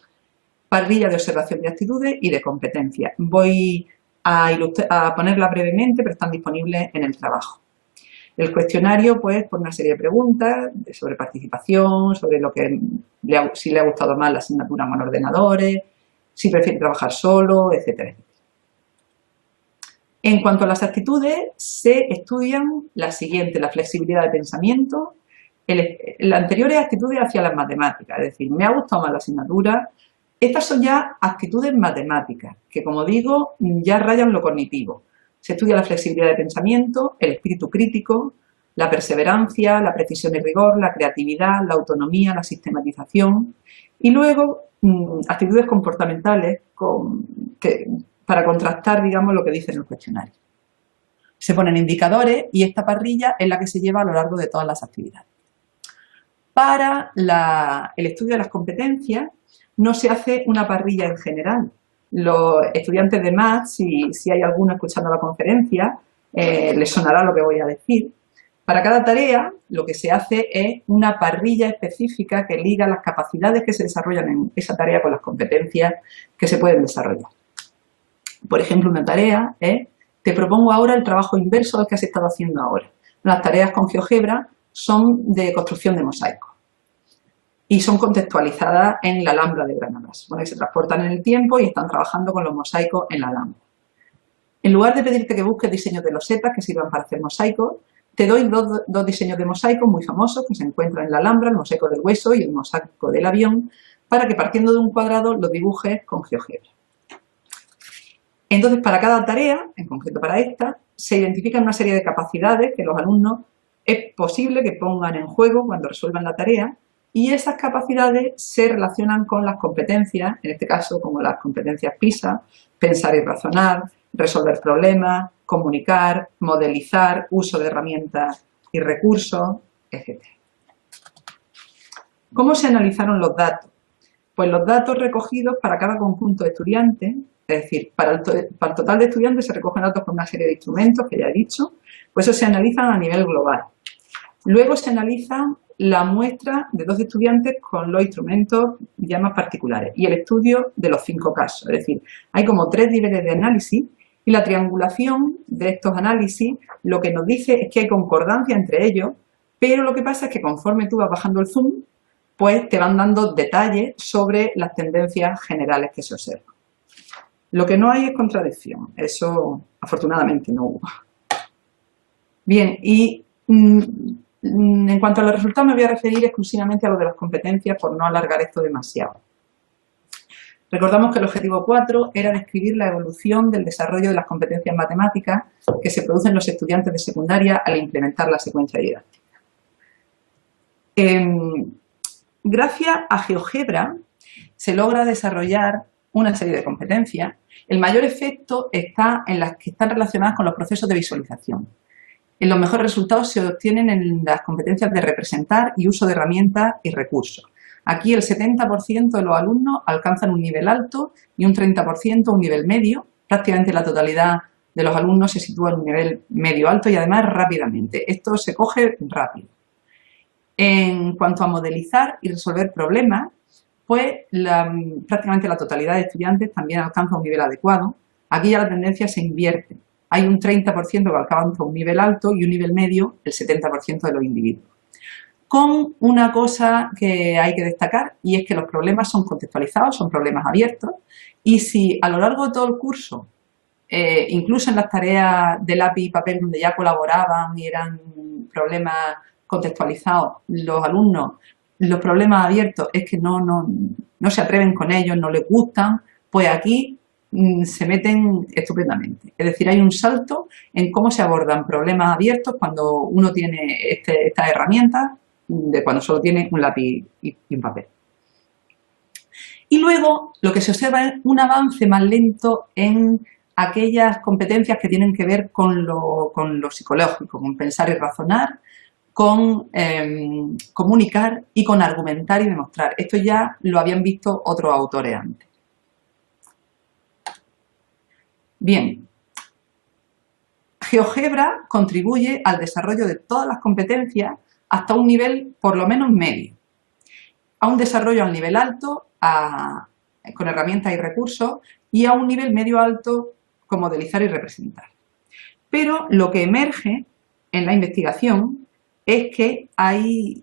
parrilla de observación de actitudes y de competencias. Voy a ponerla brevemente, pero están disponibles en el trabajo. El cuestionario, pues, por una serie de preguntas sobre participación, sobre lo que si le ha gustado más la asignatura con ordenadores, si prefiere trabajar solo, etcétera. En cuanto a las actitudes, se estudian las siguientes: la flexibilidad de pensamiento, la anterior es actitudes hacia las matemáticas, es decir, me ha gustado más la asignatura. Estas son ya actitudes matemáticas, que como digo, ya rayan lo cognitivo. Se estudia la flexibilidad de pensamiento, el espíritu crítico, la perseverancia, la precisión y rigor, la creatividad, la autonomía, la sistematización y luego actitudes comportamentales para contrastar, digamos, lo que dice en el cuestionario. Se ponen indicadores y esta parrilla es la que se lleva a lo largo de todas las actividades. Para el estudio de las competencias no se hace una parrilla en general. Los estudiantes de Maths, si hay alguno escuchando la conferencia, les sonará lo que voy a decir. Para cada tarea lo que se hace es una parrilla específica que liga las capacidades que se desarrollan en esa tarea con las competencias que se pueden desarrollar. Por ejemplo, una tarea es: te propongo ahora el trabajo inverso del que has estado haciendo ahora. Las tareas con GeoGebra son de construcción de mosaicos y son contextualizadas en la Alhambra de Granada. Supone que se transportan en el tiempo y están trabajando con los mosaicos en la Alhambra. En lugar de pedirte que busques diseños de losetas que sirvan para hacer mosaicos, te doy dos diseños de mosaicos muy famosos que se encuentran en la Alhambra, el mosaico del hueso y el mosaico del avión, para que partiendo de un cuadrado los dibujes con GeoGebra. Entonces, para cada tarea, en concreto para esta, se identifican una serie de capacidades que los alumnos es posible que pongan en juego cuando resuelvan la tarea, y esas capacidades se relacionan con las competencias, en este caso como las competencias PISA, pensar y razonar, resolver problemas, comunicar, modelizar, uso de herramientas y recursos, etc. ¿Cómo se analizaron los datos? Pues los datos recogidos para cada conjunto de estudiantes, es decir, para el total de estudiantes se recogen datos con una serie de instrumentos que ya he dicho, pues eso se analizan a nivel global. Luego se analiza la muestra de 12 estudiantes con los instrumentos ya más particulares y el estudio de los 5 casos. Es decir, hay como 3 niveles de análisis y la triangulación de estos análisis lo que nos dice es que hay concordancia entre ellos, pero lo que pasa es que conforme tú vas bajando el zoom, pues te van dando detalles sobre las tendencias generales que se observan. Lo que no hay es contradicción, eso afortunadamente no hubo. Bien, y en cuanto a los resultados me voy a referir exclusivamente a lo de las competencias por no alargar esto demasiado. Recordamos que el objetivo 4 era describir la evolución del desarrollo de las competencias matemáticas que se producen en los estudiantes de secundaria al implementar la secuencia didáctica. Gracias a GeoGebra se logra desarrollar una serie de competencias. El mayor efecto está en las que están relacionadas con los procesos de visualización. Los mejores resultados se obtienen en las competencias de representar y uso de herramientas y recursos. Aquí el 70% de los alumnos alcanzan un nivel alto y un 30% un nivel medio. Prácticamente la totalidad de los alumnos se sitúa en un nivel medio alto y además rápidamente. Esto se coge rápido. En cuanto a modelizar y resolver problemas, pues prácticamente la totalidad de estudiantes también alcanza un nivel adecuado. Aquí ya la tendencia se invierte. Hay un 30% que alcanza un nivel alto y un nivel medio el 70% de los individuos. Con una cosa que hay que destacar, y es que los problemas son contextualizados, son problemas abiertos, y si a lo largo de todo el curso, incluso en las tareas de lápiz y papel donde ya colaboraban y eran problemas contextualizados, los alumnos, los problemas abiertos es que no se atreven con ellos, no les gustan, pues aquí se meten estupendamente. Es decir, hay un salto en cómo se abordan problemas abiertos cuando uno tiene estas herramientas, de cuando solo tiene un lápiz y un papel. Y luego lo que se observa es un avance más lento en aquellas competencias que tienen que ver con lo psicológico, con pensar y razonar, con comunicar y con argumentar y demostrar. Esto ya lo habían visto otros autores antes. Bien, GeoGebra contribuye al desarrollo de todas las competencias hasta un nivel por lo menos medio, a un desarrollo al nivel alto con herramientas y recursos y a un nivel medio alto con modelizar y representar. Pero lo que emerge en la investigación es que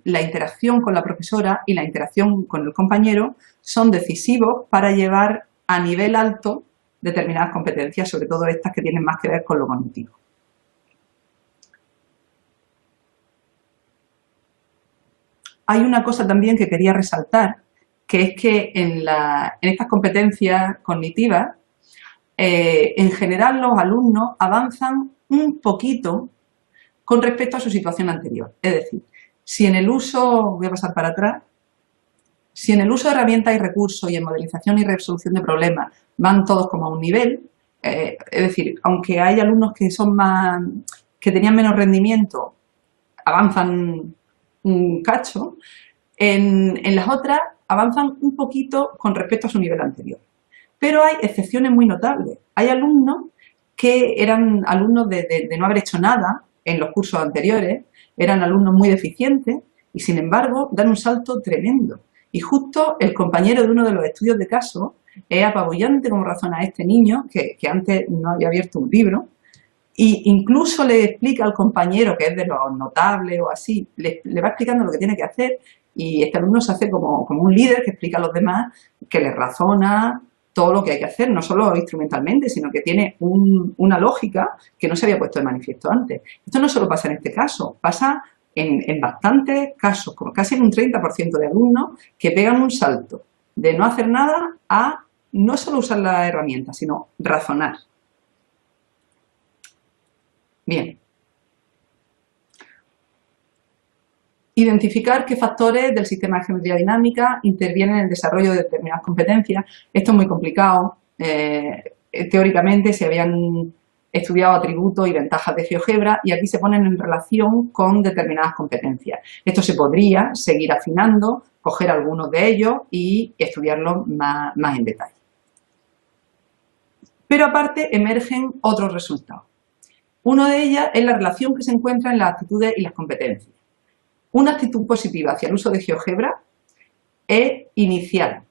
la interacción con la profesora y la interacción con el compañero son decisivos para llevar a nivel alto determinadas competencias, sobre todo estas que tienen más que ver con lo cognitivo. Hay una cosa también que quería resaltar, que es que en estas competencias cognitivas, en general los alumnos avanzan un poquito con respecto a su situación anterior. Es decir, si en el uso, voy a pasar para atrás, si en el uso de herramientas y recursos y en modelización y resolución de problemas van todos como a un nivel, es decir, aunque hay alumnos que tenían menos rendimiento, avanzan un cacho, en las otras avanzan un poquito con respecto a su nivel anterior. Pero hay excepciones muy notables. Hay alumnos que eran alumnos de no haber hecho nada en los cursos anteriores, eran alumnos muy deficientes y sin embargo dan un salto tremendo. Y justo el compañero de uno de los estudios de caso es apabullante como razona este niño que antes no había abierto un libro e incluso le explica al compañero que es de los notables o así, le va explicando lo que tiene que hacer y este alumno se hace como un líder que explica a los demás, que le razona todo lo que hay que hacer, no solo instrumentalmente, sino que tiene una lógica que no se había puesto de manifiesto antes. Esto no solo pasa en este caso, pasa en bastantes casos, como casi en un 30% de alumnos que pegan un salto de no hacer nada a no solo usar la herramienta, sino razonar. Bien. Identificar qué factores del sistema de geometría dinámica intervienen en el desarrollo de determinadas competencias. Esto es muy complicado. Teóricamente se habían estudiado atributos y ventajas de GeoGebra y aquí se ponen en relación con determinadas competencias. Esto se podría seguir afinando, coger algunos de ellos y estudiarlos más en detalle. Pero aparte emergen otros resultados. Uno de ellos es la relación que se encuentra en las actitudes y las competencias. Una actitud positiva hacia el uso de GeoGebra es inicial.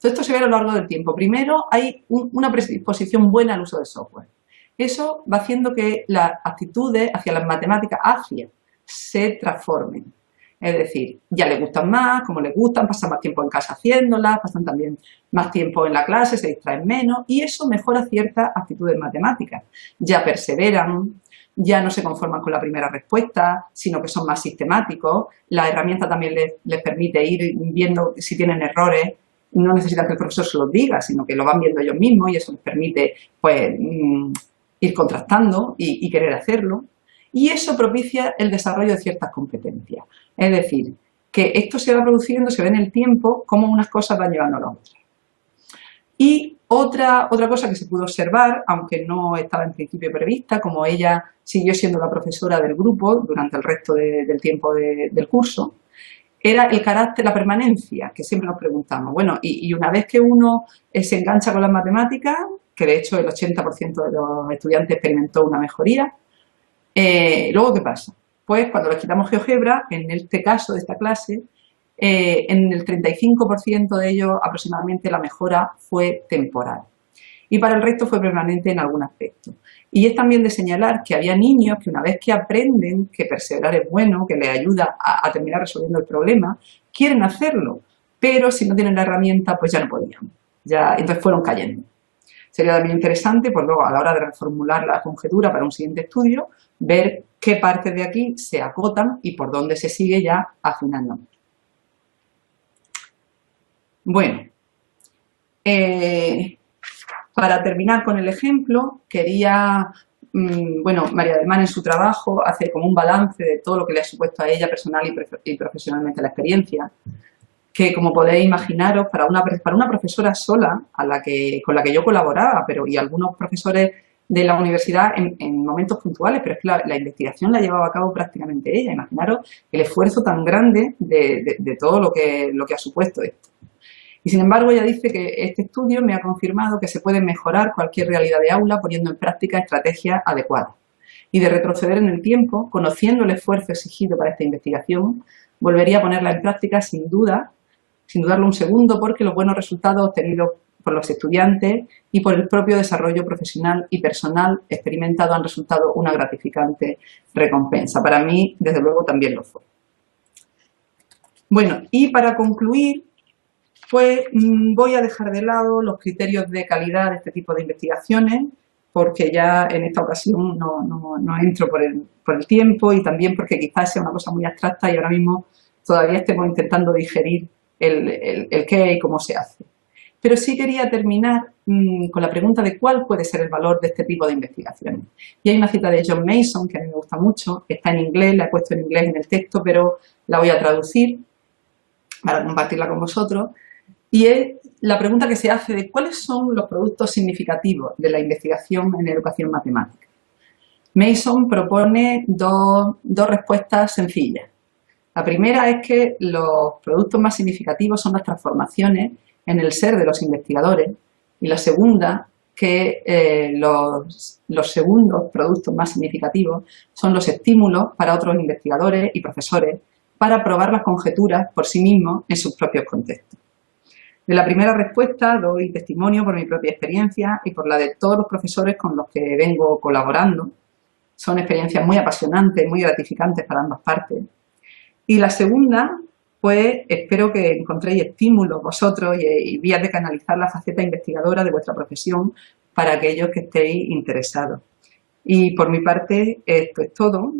Esto se ve a lo largo del tiempo. Primero hay una predisposición buena al uso del software. Eso va haciendo que las actitudes hacia las matemáticas ágiles se transformen. Es decir, ya les gustan más, como les gustan, pasan más tiempo en casa haciéndolas, pasan también más tiempo en la clase, se distraen menos y eso mejora ciertas actitudes matemáticas. Ya perseveran, ya no se conforman con la primera respuesta, sino que son más sistemáticos. La herramienta también les permite ir viendo si tienen errores no necesitan que el profesor se los diga, sino que lo van viendo ellos mismos y eso les permite pues, ir contrastando y querer hacerlo. Y eso propicia el desarrollo de ciertas competencias. Es decir, que esto se va produciendo, se ve en el tiempo, cómo unas cosas van llevando a las otras. Y otra cosa que se pudo observar, aunque no estaba en principio prevista, como ella siguió siendo la profesora del grupo durante el resto del tiempo del curso, era el carácter, la permanencia, que siempre nos preguntamos. Bueno, y una vez que uno se engancha con las matemáticas, que de hecho el 80% de los estudiantes experimentó una mejoría, luego ¿qué pasa? Pues cuando les quitamos GeoGebra, en este caso de esta clase, en el 35% de ellos aproximadamente la mejora fue temporal y para el resto fue permanente en algún aspecto. Y es también de señalar que había niños que una vez que aprenden que perseverar es bueno, que les ayuda a terminar resolviendo el problema, quieren hacerlo, pero si no tienen la herramienta pues ya no podían, ya, entonces fueron cayendo. Sería también interesante, pues luego a la hora de reformular la conjetura para un siguiente estudio, ver qué partes de aquí se acotan y por dónde se sigue ya afinando. Bueno, para terminar con el ejemplo, quería, bueno, María del Mar en su trabajo hace como un balance de todo lo que le ha supuesto a ella personal y profesionalmente la experiencia, que como podéis imaginaros, para una profesora sola con la que yo colaboraba, y algunos profesores de la universidad en momentos puntuales, pero es que la investigación la llevaba a cabo prácticamente ella. Imaginaros el esfuerzo tan grande de todo lo que ha supuesto esto. Y sin embargo, ella dice que este estudio me ha confirmado que se puede mejorar cualquier realidad de aula poniendo en práctica estrategias adecuadas. Y de retroceder en el tiempo, conociendo el esfuerzo exigido para esta investigación, volvería a ponerla en práctica sin dudarlo un segundo, porque los buenos resultados obtenidos por los estudiantes y por el propio desarrollo profesional y personal experimentado han resultado una gratificante recompensa. Para mí, desde luego, también lo fue. Bueno, y para concluir, pues voy a dejar de lado los criterios de calidad de este tipo de investigaciones, porque ya en esta ocasión no entro por el tiempo y también porque quizás sea una cosa muy abstracta y ahora mismo todavía estemos intentando digerir el qué y cómo se hace. Pero sí quería terminar con la pregunta de cuál puede ser el valor de este tipo de investigaciones. Y hay una cita de John Mason que a mí me gusta mucho, está en inglés, la he puesto en inglés en el texto, pero la voy a traducir para compartirla con vosotros. Y es la pregunta que se hace de cuáles son los productos significativos de la investigación en educación matemática. Mason propone dos respuestas sencillas. La primera es que los productos más significativos son las transformaciones en el ser de los investigadores y la segunda que los segundos productos más significativos son los estímulos para otros investigadores y profesores para probar las conjeturas por sí mismos en sus propios contextos. De la primera respuesta doy testimonio por mi propia experiencia y por la de todos los profesores con los que vengo colaborando. Son experiencias muy apasionantes, muy gratificantes para ambas partes. Y la segunda, pues espero que encontréis estímulos vosotros y vías de canalizar la faceta investigadora de vuestra profesión para aquellos que estéis interesados. Y por mi parte, esto es todo.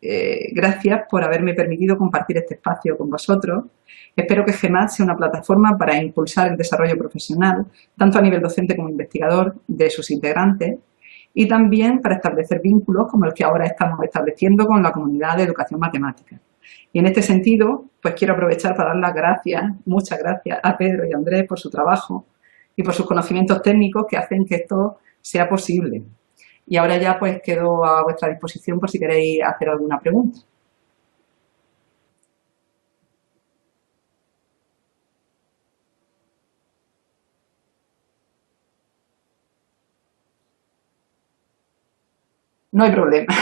Gracias por haberme permitido compartir este espacio con vosotros. Espero que GEMAT sea una plataforma para impulsar el desarrollo profesional, tanto a nivel docente como investigador, de sus integrantes y también para establecer vínculos como el que ahora estamos estableciendo con la comunidad de educación matemática. Y en este sentido, pues quiero aprovechar para dar las gracias, muchas gracias a Pedro y a Andrés por su trabajo y por sus conocimientos técnicos que hacen que esto sea posible. Y ahora ya pues quedo a vuestra disposición por si queréis hacer alguna pregunta. No hay problema.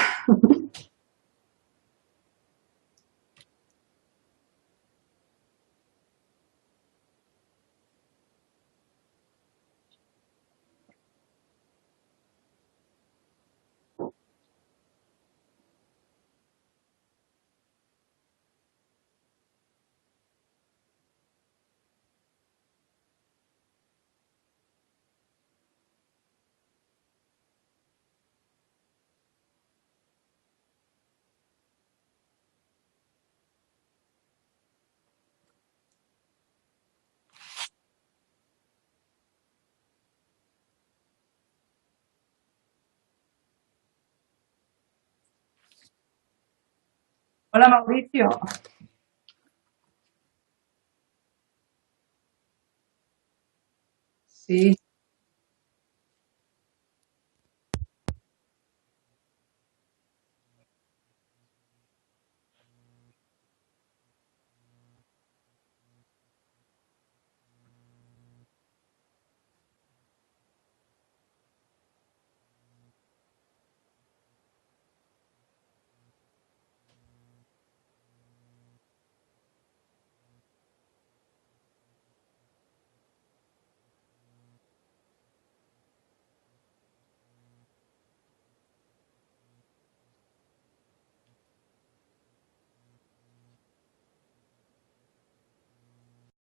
Hola Mauricio. Sí,